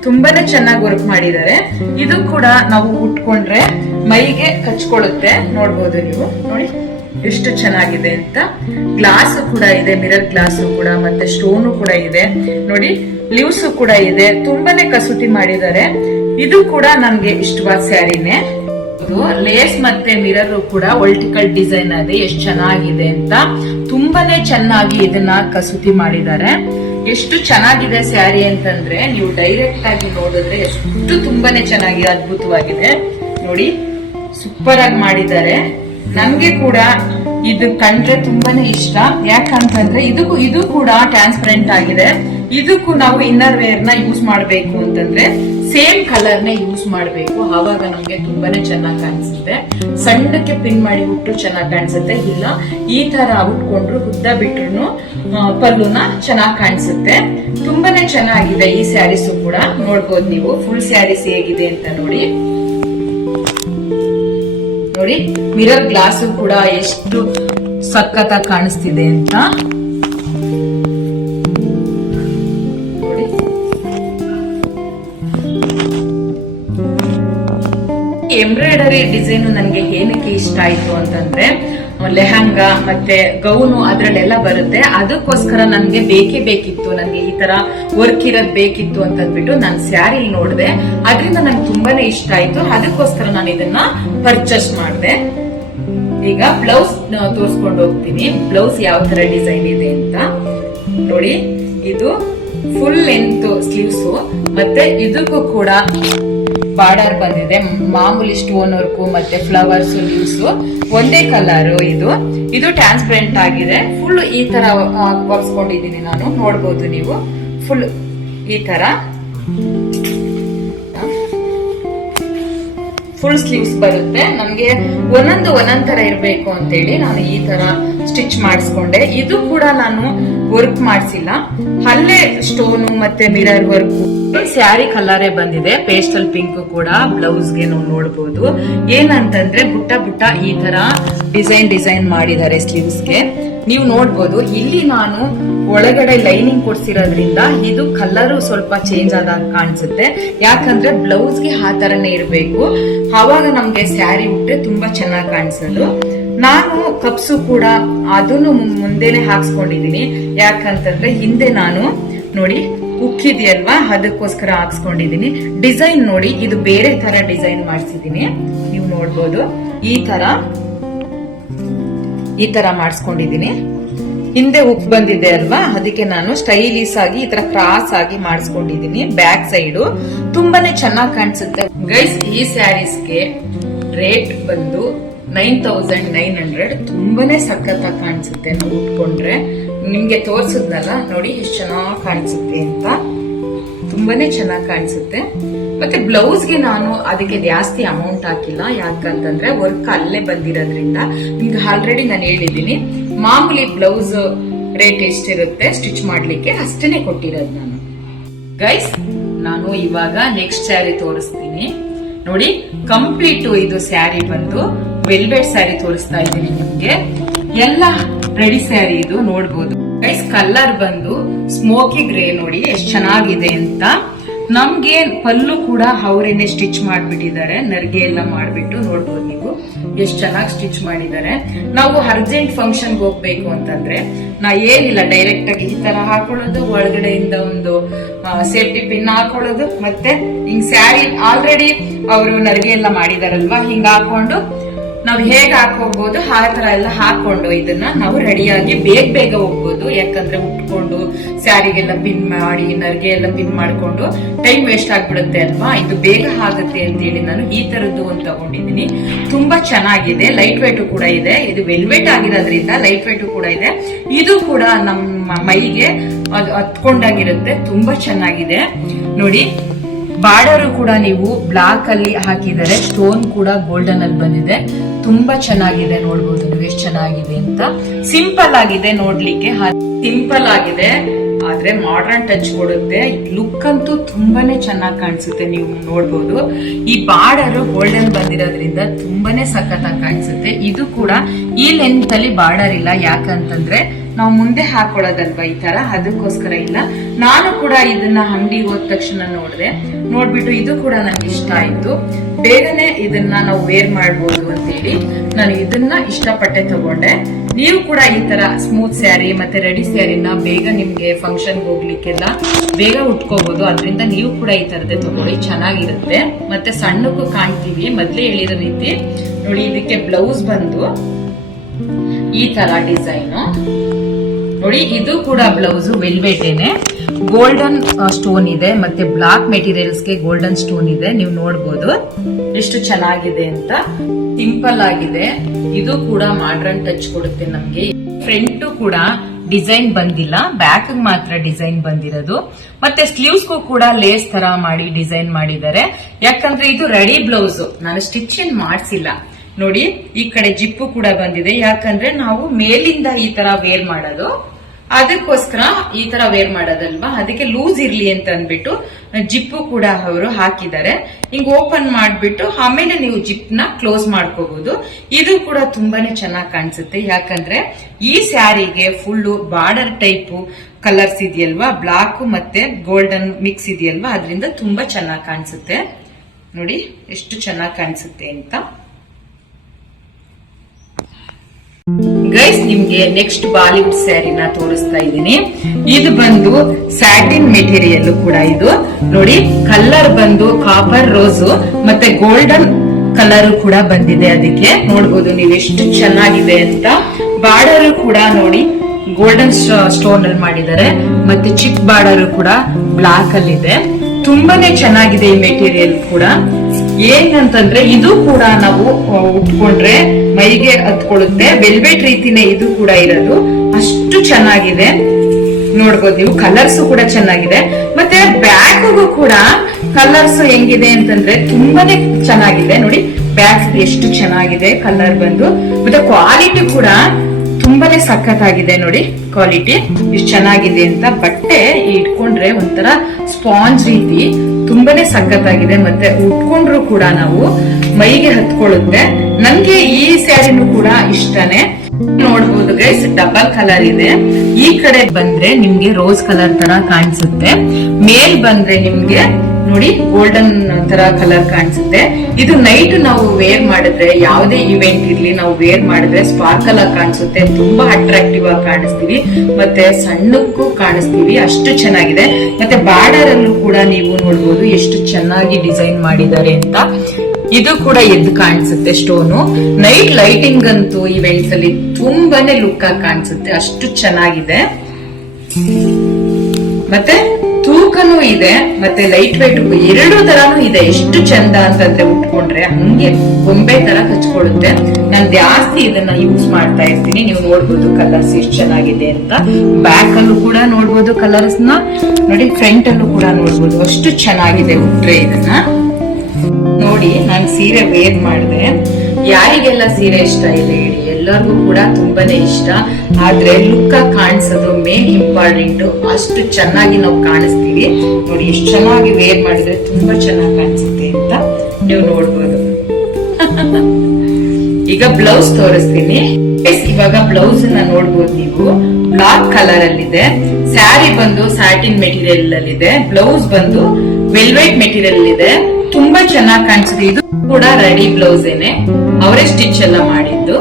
ತುಂಬಾನೇ ಚೆನ್ನಾಗಿ ವರ್ಕ್ ಮಾಡಿದ್ದಾರೆ. ಇದು ಕೂಡ ನಾವು ಉಟ್ಕೊಂಡ್ರೆ ಮೈಗೆ ಕಚ್ಕೊಳ್ಳುತ್ತೆ. ನೋಡ್ಬೋದು ನೀವು. ನೋಡಿ. ಎಷ್ಟು ಚೆನ್ನಾಗಿದೆ ಅಂತ ಗ್ಲಾಸ್ ಕೂಡ ಇದೆ, ಮಿರರ್ ಗ್ಲಾಸ್ ಕೂಡ, ಮತ್ತೆ ಸ್ಟೋನು ಕೂಡ ಇದೆ. ನೋಡಿ ಲೀವ್ಸ್ ಕೂಡ ಇದೆ. ತುಂಬಾನೇ ಕಸೂತಿ ಮಾಡಿದ್ದಾರೆ. ಇದು ಕೂಡ ನನ್ಗೆ ಇಷ್ಟವಾದ ಸ್ಯಾರಿನೇ. ಲೇಸ್ ಮತ್ತೆ ಮಿರರ್ ಕೂಡ ವರ್ಟಿಕಲ್ ಡಿಸೈನ್ ಅದೇ ಎಷ್ಟು ಚೆನ್ನಾಗಿದೆ ಅಂತ ತುಂಬಾನೇ ಚೆನ್ನಾಗಿ ಇದನ್ನ ಕಸೂತಿ ಮಾಡಿದ್ದಾರೆ. ಎಷ್ಟು ಚೆನ್ನಾಗಿದೆ ಸ್ಯಾರಿ ಅಂತಂದ್ರೆ ನೀವು ಡೈರೆಕ್ಟ್ ಆಗಿ ನೋಡಿದ್ರೆ ಎಷ್ಟು ತುಂಬಾನೇ ಚೆನ್ನಾಗಿ, ಅದ್ಭುತವಾಗಿದೆ. ನೋಡಿ ಸೂಪರ್ ಆಗಿ ಮಾಡಿದ್ದಾರೆ. ನಮ್ಗೆ ಕೂಡ ಇದು ಕಂಡ್ರೆ ತುಂಬಾನೇ ಇಷ್ಟ. ಯಾಕಂತಂದ್ರೆ ಇದಕ್ಕೂ ಇದು ಕೂಡ ಟ್ರಾನ್ಸ್ಪರೆಂಟ್ ಆಗಿದೆ. ಇದಕ್ಕೂ ನಾವು ಇನ್ನರ್ ವೇರ್ನ ಯೂಸ್ ಮಾಡಬೇಕು ಅಂತಂದ್ರೆ ಸೇಮ್ ಕಲರ್ನ ಯೂಸ್ ಮಾಡಬೇಕು. ಆವಾಗ ನಮ್ಗೆ ತುಂಬಾನೇ ಚೆನ್ನಾಗಿ ಕಾಣಿಸುತ್ತೆ. ಸಣ್ಣಕ್ಕೆ ಪಿನ್ ಮಾಡಿ ಬಿಟ್ಟು ಚೆನ್ನಾಗಿ ಕಾಣಿಸುತ್ತೆ. ಇಲ್ಲ, ಈ ತರ ಉಟ್ಕೊಂಡ್ರು ಉದ್ದ ಬಿಟ್ರು ಪಲ್ಲುನ ಚೆನ್ನಾಗಿ ಕಾಣಿಸುತ್ತೆ. ತುಂಬಾನೇ ಚೆನ್ನಾಗಿದೆ ಈ ಸ್ಯಾರೀಸು ಕೂಡ. ನೋಡ್ಬೋದು ನೀವು. ಫುಲ್ ಸ್ಯಾರೀಸ್ ಹೇಗಿದೆ ಅಂತ ನೋಡಿ. ನೋಡಿ ಮಿರರ್ ಗ್ಲಾಸ್ ಕೂಡ ಎಷ್ಟು ಸಖತ್ತಾಗಿ ಕಾಣಿಸ್ತಿದೆ ಅಂತ. ಎಂಬ್ರಾಯ್ಡರಿ ಡಿಸೈನ್ ನನಗೆ ಏನಕ್ಕೆ ಇಷ್ಟ ಆಯ್ತು ಅಂತಂದ್ರೆ, ಲೆಹಂಗಾ ಮತ್ತೆ ಗೌನು ಅದ್ರಲ್ಲೆಲ್ಲ ಬರುತ್ತೆ. ಅದಕ್ಕೋಸ್ಕರ ನನ್ಗೆ ಬೇಕೇ ಬೇಕಿತ್ತು. ನನ್ಗೆ ಈ ತರ ವರ್ಕ್ ಇರೋದ್ ಬೇಕಿತ್ತು ಅಂತ ಅಂದ್ಬಿಟ್ಟು ನಾನು ಸ್ಯಾರಿ ನೋಡಿದೆ. ಅದರಿಂದ ನಂಗೆ ತುಂಬಾನೇ ಇಷ್ಟ ಆಯ್ತು. ಅದಕ್ಕೋಸ್ಕರ ನಾನು ಇದನ್ನ ಪರ್ಚೇಸ್ ಮಾಡಿದೆ. ಈಗ ಬ್ಲೌಸ್ ತೋರಿಸ್ಕೊಂಡು ಹೋಗ್ತೀನಿ. ಬ್ಲೌಸ್ ಯಾವ ತರ ಡಿಸೈನ್ ಇದೆ ಅಂತ. ನೋಡಿ, ಇದು ಫುಲ್ ಲೆಂತ್ ಸ್ಲೀವ್ಸ್ ಮತ್ತೆ ಇದಕ್ಕೂ ಕೂಡ ಬಾರ್ಡರ್ ಬಂದಿದೆ. ಮಾಮೂಲಿ ಸ್ಟೋನ್ ವರ್ಕ್ ಮತ್ತೆ ಫ್ಲವರ್ಸ್ ಲೀವ್ಸ್ ಒಂದೇ ಕಲರ್ ಇದು. ಇದು ಟ್ರಾನ್ಸ್ಪರೆಂಟ್ ಆಗಿದೆ. ಫುಲ್ ಈ ತರ ಬರ್ಸ್ಕೊಂಡಿದೀನಿ ನಾನು. ನೋಡ್ಬೋದು ನೀವು. ಫುಲ್ ಈ ತರ. ಫುಲ್ ಸ್ಲೀವ್ಸ್ ಬರುತ್ತೆ. ನಮ್ಗೆ ಒಂದೊಂದು ಒಂದೊಂದ್ ತರ ಇರ್ಬೇಕು ಅಂತೇಳಿ ನಾನು ಈ ತರ ಸ್ಟಿಚ್ ಮಾಡಿಸ್ಕೊಂಡೆ. ಇದು ಕೂಡ ನಾನು ವರ್ಕ್ ಮಾಡಿಸಿಲ್ಲ. ಅಲ್ಲೇ ಸ್ಟೋನು ಮತ್ತೆ ಮಿರರ್ ವರ್ಕ್ ಸ್ಯಾರಿ ಕಲರೇ ಬಂದಿದೆ. ಪೇಸ್ಟಲ್ ಪಿಂಕ್ ಕೂಡ ಬ್ಲೌಸ್ಗೆ ನಾವು ನೋಡ್ಬೋದು. ಏನಂತಂದ್ರೆ ಬುಟ್ಟ ಬುಟ್ಟ ಈ ತರ ಡಿಸೈನ್ ಡಿಸೈನ್ ಮಾಡಿದ್ದಾರೆ ಸ್ಲೀವ್ಸ್ಗೆ. ನೀವು ನೋಡ್ಬೋದು, ಇಲ್ಲಿ ನಾನು ಒಳಗಡೆ ಲೈನಿಂಗ್ ಕೊಡ್ಸಿರೋದ್ರಿಂದ ಇದು ಕಲರ್ ಸ್ವಲ್ಪ ಚೇಂಜ್ ಆದಾಗ ಕಾಣಿಸುತ್ತೆ. ಯಾಕಂದ್ರೆ ಬ್ಲೌಸ್ಗೆ ಆ ತರನೇ ಇರಬೇಕು. ಆವಾಗ ನಮಗೆ ಸ್ಯಾರಿ ಉಟ್ರೆ ತುಂಬಾ ಚೆನ್ನಾಗಿ ಕಾಣಿಸೋದು. ನಾನು ಕಪ್ಸು ಕೂಡ ಅದನ್ನು ಮುಂದೆನೆ ಹಾಕ್ಸ್ಕೊಂಡಿದೀನಿ ಯಾಕಂತಂದ್ರೆ ಹಿಂದೆ ನಾನು ನೋಡಿ ಉಕ್ಕಿದೆಯಲ್ವಾ, ಅದಕ್ಕೋಸ್ಕರ ಹಾಕ್ಸ್ಕೊಂಡಿದೀನಿ ಡಿಸೈನ್ ನೋಡಿ, ಇದು ಬೇರೆ ತರ ಡಿಸೈನ್ ಮಾಡಿಸಿದೀನಿ ನೀವು ನೋಡ್ಬೋದು, ಈ ತರ. ಈ ತರ ಮಾಡಿಸ್ಕೊಂಡಿದೀನಿ ಹಿಂದೆ ಉಕ್ ಬಂದಿದೆ ಅಲ್ವಾ? ಅದಕ್ಕೆ ನಾನು ಸ್ಟೈಲಿಶ್ ಆಗಿ ಈ ತರ ಕ್ರಾಸ್ ಆಗಿ ಮಾಡಿಸ್ಕೊಂಡಿದ್ದೀನಿ ಬ್ಯಾಕ್ ಸೈಡ್ ತುಂಬಾನೇ ಚೆನ್ನಾಗಿ ಕಾಣಿಸುತ್ತೆ. ಗೈಸ್ ಈ ಸ್ಯಾರೀಸ್ಗೆ ರೇಟ್ ಬಂದು ನೈನ್ ತೌಸಂಡ್ ನೈನ್ ಹಂಡ್ರೆಡ್ ತುಂಬಾನೇ ಸಖತ್ತಾಗಿ ಕಾಣಿಸುತ್ತೆ ನಾವು ಉಟ್ಕೊಂಡ್ರೆ. ನಿಮ್ಗೆ ತೋರ್ಸಿದ್ನಲ್ಲ, ನೋಡಿ ಎಷ್ಟು ಚೆನ್ನಾಗಿ ಕಾಣಿಸುತ್ತೆ ಅಂತ. ತುಂಬಾನೇ ಚೆನ್ನಾಗಿ ಕಾಣಿಸುತ್ತೆ. ಮತ್ತೆ ಬ್ಲೌಸ್ಗೆ ನಾನು ಅದಕ್ಕೆ ಜಾಸ್ತಿ ಅಮೌಂಟ್ ಹಾಕಿಲ್ಲ. ಯಾಕಂತಂದ್ರೆ ವರ್ಕ್ ಅಲ್ಲೇ ಬಂದಿರೋದ್ರಿಂದ. ನಿಮ್ಗೆ ಆಲ್ರೆಡಿ ನಾನು ಹೇಳಿದ್ದೀನಿ, ಮಾಮೂಲಿ ಬ್ಲೌಸ್ ರೇಟ್ ಎಷ್ಟಿರುತ್ತೆ ಸ್ಟಿಚ್ ಮಾಡ್ಲಿಕ್ಕೆ ಅಷ್ಟೇನೆ ಕೊಟ್ಟಿರೋದು ನಾನು. ಗೈಸ್ ನಾನು ಇವಾಗ ನೆಕ್ಸ್ಟ್ ಸ್ಯಾರಿ ತೋರಿಸ್ತೀನಿ. ನೋಡಿ ಕಂಪ್ಲೀಟ್ ಇದು ಸ್ಯಾರಿ ಬಂದು ವೆಲ್ವೆಟ್ ಸ್ಯಾರಿ ತೋರಿಸ್ತಾ ಇದ್ದೀನಿ ನಿಮ್ಗೆ. ಎಲ್ಲ ರೆಡಿ ಸ್ಯಾರಿ ಇದು, ನೋಡ್ಬೋದು. ಗೈಸ್ ಕಲರ್ ಬಂದು ಸ್ಮೋಕಿ ಗ್ರೇ ನೋಡಿ, ಎಷ್ಟು ಚೆನ್ನಾಗಿದೆ ಅಂತ. ನಮ್ಗೆ ಪಲ್ಲು ಕೂಡ ಅವರೇನೆ ಸ್ಟಿಚ್ ಮಾಡ್ಬಿಟ್ಟಿದ್ದಾರೆ. ನರ್ಗೆ ಎಲ್ಲ ಮಾಡ್ಬಿಟ್ಟು ನೋಡ್ಬೋದು ನೀವು. ಎಷ್ಟ್ ಚೆನ್ನಾಗಿ ಸ್ಟಿಚ್ ಮಾಡಿದ್ದಾರೆ. ನಾವು ಅರ್ಜೆಂಟ್ ಫಂಕ್ಷನ್ ಹೋಗ್ಬೇಕು ಅಂತಂದ್ರೆ, ನಾ ಏನಿಲ್ಲ ಡೈರೆಕ್ಟ್ ಆಗಿ ಈ ತರ ಹಾಕೊಳ್ಳೋದು, ಒಳಗಡೆಯಿಂದ ಒಂದು ಸೇಫ್ಟಿ ಪಿನ್ ಹಾಕೊಳ್ಳೋದು, ಮತ್ತೆ ಹಿಂಗ್ ಸ್ಯಾರಿ ಆಲ್ರೆಡಿ ಅವರು ನರ್ಗೆ ಎಲ್ಲ ಮಾಡಿದಾರಲ್ವಾ? ಹಿಂಗ್ ಹಾಕೊಂಡು ನಾವ್ ಹೇಗ್ ಹಾಕೋಬಹುದು ಆ ತರ ಎಲ್ಲ ಹಾಕೊಂಡು ಇದನ್ನ ನಾವು ರೆಡಿಯಾಗಿ ಬೇಗ ಬೇಗ ಹೋಗ್ಬೋದು ಯಾಕಂದ್ರೆ ಉಟ್ಕೊಂಡು ಸ್ಯಾರಿಗೆಲ್ಲ ಪಿನ್ ಮಾಡಿ, ನರ್ಗೆ ಎಲ್ಲ ಪಿನ್ ಮಾಡ್ಕೊಂಡು ಟೈಮ್ ವೇಸ್ಟ್ ಆಗ್ಬಿಡುತ್ತೆ ಅಲ್ವಾ? ಇದು ಬೇಗ ಆಗುತ್ತೆ ಅಂತ ಹೇಳಿ ನಾನು ಈ ತರದ್ದು ಒಂದು ತಗೊಂಡಿದ್ದೀನಿ. ತುಂಬಾ ಚೆನ್ನಾಗಿದೆ ಲೈಟ್ ವೇಟ್ ಕೂಡ ಇದೆ. ಇದು ವೆಲ್ವೆಟ್ ಆಗಿರೋದ್ರಿಂದ ಲೈಟ್ ವೇಟ್ ಕೂಡ ಇದೆ. ಇದು ಕೂಡ ನಮ್ಮ ಮೈಗೆ ಅದು ಹತ್ಕೊಂಡಾಗಿರುತ್ತೆ ತುಂಬಾ ಚೆನ್ನಾಗಿದೆ. ನೋಡಿ, ಬಾರ್ಡರ್ ಕೂಡ ನೀವು ಬ್ಲಾಕ್ ಅಲ್ಲಿ ಹಾಕಿದರೆ ಸ್ಟೋನ್ ಕೂಡ ಗೋಲ್ಡನ್ ಅಲ್ಲಿ ಬಂದಿದೆ. ತುಂಬಾ ಚೆನ್ನಾಗಿದೆ ನೋಡ್ಬೋದು ನೀವು ಎಷ್ಟು ಚೆನ್ನಾಗಿದೆ ಅಂತ. ಸಿಂಪಲ್ ಆಗಿದೆ ನೋಡ್ಲಿಕ್ಕೆ ಸಿಂಪಲ್ ಆಗಿದೆ. ಆದ್ರೆ ಮಾಡರ್ನ್ ಟಚ್ ಕೊಡುತ್ತೆ. ಲುಕ್ ಅಂತೂ ತುಂಬಾನೇ ಚೆನ್ನಾಗಿ ಕಾಣಿಸುತ್ತೆ ನೀವು ನೋಡ್ಬೋದು. ಈ ಬಾರ್ಡರ್ ಗೋಲ್ಡನ್ ಬಂದಿರೋದ್ರಿಂದ ತುಂಬಾನೇ ಸಖತ್ತಾಗಿ ಕಾಣಿಸುತ್ತೆ. ಇದು ಕೂಡ ಈ ಲೆಂತ್ ಅಲ್ಲಿ ಬಾರ್ಡರ್ ಇಲ್ಲ. ಯಾಕಂತಂದ್ರೆ ನಾವು ಮುಂದೆ ಹಾಕೊಳ್ಳೋದಲ್ವಾ ಈ ತರ? ಅದಕ್ಕೋಸ್ಕರ ಇಲ್ಲ. ನಾನು ಕೂಡ ಇದನ್ನ ಅಂಗಡಿ ಹೋದ ತಕ್ಷಣ ನೋಡಿದೆ. ನೋಡ್ಬಿಟ್ಟು ಇದು ಕೂಡ ನನ್ಗೆ ಇಷ್ಟ ಆಯ್ತು. ಬೇಗನೆ ಇದನ್ನ ನಾವು ವೇರ್ ಮಾಡ್ಬೋದು ಅಂತೇಳಿ ನಾನು ಇದನ್ನ ಇಷ್ಟಪಟ್ಟೆ ತಗೊಂಡೆ. ನೀವು ಕೂಡ ಈ ತರ ಸ್ಮೂತ್ ಸ್ಯಾರಿ ಮತ್ತೆ ರೆಡಿ ಸ್ಯಾರಿನ ಬೇಗ ನಿಮ್ಗೆ ಫಂಕ್ಷನ್ ಹೋಗ್ಲಿಕ್ಕೆಲ್ಲ ಬೇಗ ಉಟ್ಕೋಬಹುದು ಅದರಿಂದ ನೀವು ಕೂಡ ಈ ತರದೇ ತಗೊಳ್ಳಿ. ಚೆನ್ನಾಗಿರುತ್ತೆ. ಮತ್ತೆ ಸಣ್ಣಕ್ಕೂ ಕಾಣ್ತೀವಿ. ಮೊದ್ಲೇ ಹೇಳಿರೋ ರೀತಿ. ನೋಡಿ, ಇದಕ್ಕೆ ಬ್ಲೌಸ್ ಬಂದು ಈ ತರ ಡಿಸೈನ್ ನೋಡಿ, ಇದು ಕೂಡ ಬ್ಲೌಸ್ ವೆಲ್ವೆಟೇನೆ ಗೋಲ್ಡನ್ ಸ್ಟೋನ್ ಇದೆ, ಮತ್ತೆ ಬ್ಲಾಕ್ ಮೆಟೀರಿಯಲ್ಸ್ಗೆ ಗೋಲ್ಡನ್ ಸ್ಟೋನ್ ಇದೆ, ನೀವು ನೋಡ್ಬೋದು. ಎಷ್ಟು ಚೆನ್ನಾಗಿದೆ ಅಂತ ಸಿಂಪಲ್ ಆಗಿದೆ. ಇದು ಕೂಡ ಮಾಡ್ರನ್ ಟಚ್ ಕೊಡುತ್ತೆ ನಮ್ಗೆ. ಫ್ರಂಟ್ ಕೂಡ ಡಿಸೈನ್ ಬಂದಿಲ್ಲ ಬ್ಯಾಕ್ ಮಾತ್ರ ಡಿಸೈನ್ ಬಂದಿರೋದು. ಮತ್ತೆ ಸ್ಲೀವ್ಸ್ಗೂ ಕೂಡ ಲೇಸ್ ತರ ಮಾಡಿ ಡಿಸೈನ್ ಮಾಡಿದ್ದಾರೆ. ಯಾಕಂದ್ರೆ ಇದು ರೆಡಿ ಬ್ಲೌಸ್ ನಾನು ಸ್ಟಿಚ್ ಏನ್ ಮಾಡಿಸಿಲ್ಲ. ನೋಡಿ, ಈ ಕಡೆ ಜಿಪ್ಪು ಕೂಡ ಬಂದಿದೆ. ಯಾಕಂದ್ರೆ ನಾವು ಮೇಲಿಂದ ಈ ತರ ವೇರ್ ಮಾಡೋದು. ಅದಕ್ಕೋಸ್ಕರ ಈ ತರ ವೇರ್ ಮಾಡೋದಲ್ವಾ? ಅದಕ್ಕೆ ಲೂಸ್ ಇರ್ಲಿ ಅಂತ ಅಂದ್ಬಿಟ್ಟು ಜಿಪ್ಪು ಕೂಡ ಅವರು ಹಾಕಿದ್ದಾರೆ. ಹಿಂಗ್ ಓಪನ್ ಮಾಡ್ಬಿಟ್ಟು, ಆಮೇಲೆ ನೀವು ಜಿಪ್ ಕ್ಲೋಸ್ ಮಾಡ್ಕೋಬಹುದು ಇದು ಕೂಡ ತುಂಬಾನೇ ಚೆನ್ನಾಗಿ ಕಾಣಿಸುತ್ತೆ. ಯಾಕಂದ್ರೆ, ಈ ಸ್ಯಾರಿಗೆ ಫುಲ್ಲು ಬಾರ್ಡರ್ ಟೈಪ್ ಕಲರ್ಸ್ ಇದೆಯಲ್ವಾ? ಬ್ಲಾಕ್ ಮತ್ತೆ ಗೋಲ್ಡನ್ ಮಿಕ್ಸ್ ಇದೆಯಲ್ವಾ? ಅದರಿಂದ ತುಂಬಾ ಚೆನ್ನಾಗಿ ಕಾಣಿಸುತ್ತೆ. ನೋಡಿ, ಎಷ್ಟು ಚೆನ್ನಾಗಿ ಕಾಣಿಸುತ್ತೆ ಅಂತ. ಗೈಸ್ ನಿಮ್ಗೆ ನೆಕ್ಸ್ಟ್ ಬಾಲಿವುಡ್ ಸ್ಯಾರಿನ ತೋರಿಸ್ತಾ ಇದ್ದೀನಿ. ಇದು ಬಂದು ಸ್ಯಾಟಿನ್ ಮೆಟೀರಿಯಲ್ ಕೂಡ ಇದು. ನೋಡಿ ಕಲರ್ ಬಂದು ಕಾಪರ್ ರೋಸು ಮತ್ತೆ ಗೋಲ್ಡನ್ ಕಲರ್ ಕೂಡ ಬಂದಿದೆ ಅದಕ್ಕೆ. ನೋಡ್ಬೋದು ನೀವು ಎಷ್ಟು ಚೆನ್ನಾಗಿದೆ ಅಂತ. ಬಾರ್ಡರ್ ಕೂಡ ನೋಡಿ ಗೋಲ್ಡನ್ ಸ್ಟೋನ್ ಅಲ್ಲಿ ಮಾಡಿದ್ದಾರೆ. ಮತ್ತೆ ಚಿಕ್ ಬಾರ್ಡರ್ ಕೂಡ ಬ್ಲಾಕ್ ಅಲ್ಲಿ ಇದೆ ತುಂಬಾನೇ ಚೆನ್ನಾಗಿದೆ ಈ ಮೆಟೀರಿಯಲ್ ಕೂಡ. ಏನಂತಂದ್ರೆ ಇದು ಕೂಡ ನಾವು ಉಟ್ಕೊಂಡ್ರೆ ಮೈಗೆ ಹತ್ಕೊಳ್ಳುತ್ತೆ. ವೆಲ್ವೆಟ್ ರೀತಿನೇ ಇದು ಕೂಡ ಇರೋದು. ಅಷ್ಟು ಚೆನ್ನಾಗಿದೆ. ನೋಡ್ಬೋದು ನೀವು ಕಲರ್ಸ್ ಕೂಡ ಚೆನ್ನಾಗಿದೆ. ಮತ್ತೆ ಬ್ಯಾಗ್ಗೂ ಕೂಡ ಕಲರ್ಸ್ ಹೆಂಗಿದೆ ಅಂತಂದ್ರೆ ತುಂಬಾನೇ ಚೆನ್ನಾಗಿದೆ. ನೋಡಿ ಬ್ಯಾಗ್ ಎಷ್ಟು ಚೆನ್ನಾಗಿದೆ ಕಲರ್ ಬಂದು. ಮತ್ತೆ ಕ್ವಾಲಿಟಿ ಕೂಡ ತುಂಬಾನೇ ಸಖತ್ತಾಗಿದೆ. ನೋಡಿ ಕ್ವಾಲಿಟಿ ಇಷ್ಟು ಚೆನ್ನಾಗಿದೆ ಅಂತ ಬಟ್ಟೆ ಇಟ್ಕೊಂಡ್ರೆ ಒಂಥರ ಸ್ಪಾಂಜ್ ರೀತಿ. ತುಂಬಾನೇ ಸಖತ್ತಾಗಿದೆ ಮತ್ತೆ ಉಟ್ಕೊಂಡ್ರು ಕೂಡ ನಾವು ಮೈಗೆ ಹತ್ಕೊಳ್ಳುತ್ತೆ. ನನ್ಗೆ ಈ ಸ್ಯಾರಿನೂ ಕೂಡ ಇಷ್ಟನೇ. ನೋಡ್ಬೋದು ಗೈಸ್ ಡಬಲ್ ಕಲರ್ ಇದೆ. ಈ ಕಡೆ ಬಂದ್ರೆ ನಿಮ್ಗೆ ರೋಸ್ ಕಲರ್ ತರ ಕಾಣಿಸುತ್ತೆ. ಮೇಲ್ ಬಂದ್ರೆ ನಿಮ್ಗೆ ನೋಡಿ ಗೋಲ್ಡನ್ ತರ ಕಲರ್ ಕಾಣಿಸುತ್ತೆ. ಇದು ನೈಟ್ ನಾವು ವೇರ್ ಮಾಡಿದ್ರೆ, ಯಾವುದೇ ಇವೆಂಟ್ ಇರ್ಲಿ ನಾವು ವೇರ್ ಮಾಡಿದ್ರೆ ಸ್ಪಾರ್ಕಲ್ ಆಗಿ ಕಾಣಿಸುತ್ತೆ. ತುಂಬಾ ಅಟ್ರಾಕ್ಟಿವ್ ಆಗಿ ಕಾಣಿಸ್ತೀವಿ. ಮತ್ತೆ ಸಣ್ಣಕ್ಕೂ ಕಾಣಿಸ್ತೀವಿ. ಅಷ್ಟು ಚೆನ್ನಾಗಿದೆ. ಮತ್ತೆ ಬಾರ್ಡರ್ ಅಲ್ಲೂ ಕೂಡ ನೀವು ನೋಡ್ಬೋದು ಎಷ್ಟು ಚೆನ್ನಾಗಿ ಡಿಸೈನ್ ಮಾಡಿದ್ದಾರೆ ಅಂತ. ಇದು ಕೂಡ ಎದ್ದು ಕಾಣಿಸುತ್ತೆ ಸ್ಟೋನು ನೈಟ್ ಲೈಟಿಂಗ್ ಅಂತೂ ಇವೆಂಟ್ಸ್ ಅಲ್ಲಿ ತುಂಬಾನೇ ಲುಕ್ ಆಗಿ ಕಾಣಿಸುತ್ತೆ. ಅಷ್ಟು ಚೆನ್ನಾಗಿದೆ. ಮತ್ತೆ ತೂಕನೂ ಇದೆ, ಮತ್ತೆ ಲೈಟ್ ವೇಟ್ ಎರಡು ತರಾನು ಇದೆ. ಎಷ್ಟು ಚಂದ ಅಂತಂದ್ರೆ ಉಟ್ಕೊಂಡ್ರೆ ಹಂಗೆ ಗೊಂಬೆ ತರ ಹಚ್ಕೊಳ್ಳುತ್ತೆ. ನಾನು ಜಾಸ್ತಿ ಇದನ್ನ ಯೂಸ್ ಮಾಡ್ತಾ ಇರ್ತೀನಿ. ನೀವು ನೋಡ್ಬೋದು ಕಲರ್ಸ್ ಎಷ್ಟು ಚೆನ್ನಾಗಿದೆ ಅಂತ. ಬ್ಯಾಕ್ ಅಲ್ಲೂ ಕೂಡ ನೋಡ್ಬೋದು ಕಲರ್ಸ್ ನೋಡಿ ಫ್ರಂಟ್ ಅಲ್ಲೂ ಕೂಡ ನೋಡ್ಬೋದು ಅಷ್ಟು ಚೆನ್ನಾಗಿದೆ ಉಟ್ರೆ ಇದನ್ನ. ನೋಡಿ, ನಾನು ಸೀರೆ ವೇರ್ ಮಾಡಿದೆ. ಯಾರಿಗೆಲ್ಲ ಸೀರೆ ಇಷ್ಟ ಇದೆ ಹೇಳಿ. ಎಲ್ಲರಿಗೂ ಕೂಡ ತುಂಬಾನೇ ಇಷ್ಟ. ಆದ್ರೆ ಲುಕ್ ಕಾಣಿಸೋದು ಮೇನ್ ಇಂಪಾರ್ಟೆಂಟ್ ಅಷ್ಟು ಚೆನ್ನಾಗಿ ನಾವು ಕಾಣಿಸ್ತೀವಿ. ನೋಡಿ ಎಷ್ಟು ಚೆನ್ನಾಗಿ ವೇರ್ ಮಾಡಿದ್ರೆ ತುಂಬಾ ಚೆನ್ನಾಗಿ ಕಾಣಿಸುತ್ತೆ ಅಂತ ನೀವು ನೋಡ್ಬೋದು. <laughs> ಈಗ ಬ್ಲೌಸ್ ತೋರಿಸ್ತೀನಿ. ಇವಾಗ ಬ್ಲೌಸ್ನ ನೋಡ್ಬೋದು ನೀವು. ಬ್ಲಾಕ್ ಕಲರ್ ಅಲ್ಲಿ ಇದೆ ಸ್ಯಾರಿ ಬಂದು ಸ್ಯಾಟಿನ್ ಮೆಟೀರಿಯಲ್ ಅಲ್ಲಿ ಇದೆ ಬ್ಲೌಸ್ ಬಂದು ವೆಲ್ವೆಟ್ ಮೆಟೀರಿಯಲ್ ಇದೆ ತುಂಬಾ ಚೆನ್ನಾಗಿ ಕಾಣಿಸಿದೆ. ಇದು ಕೂಡ ರೆಡಿ ಬ್ಲೌಸ್ ಏನೆ. ಅವರೇ ಸ್ಟಿಚ್ ಎಲ್ಲ ಮಾಡಿದ್ದು.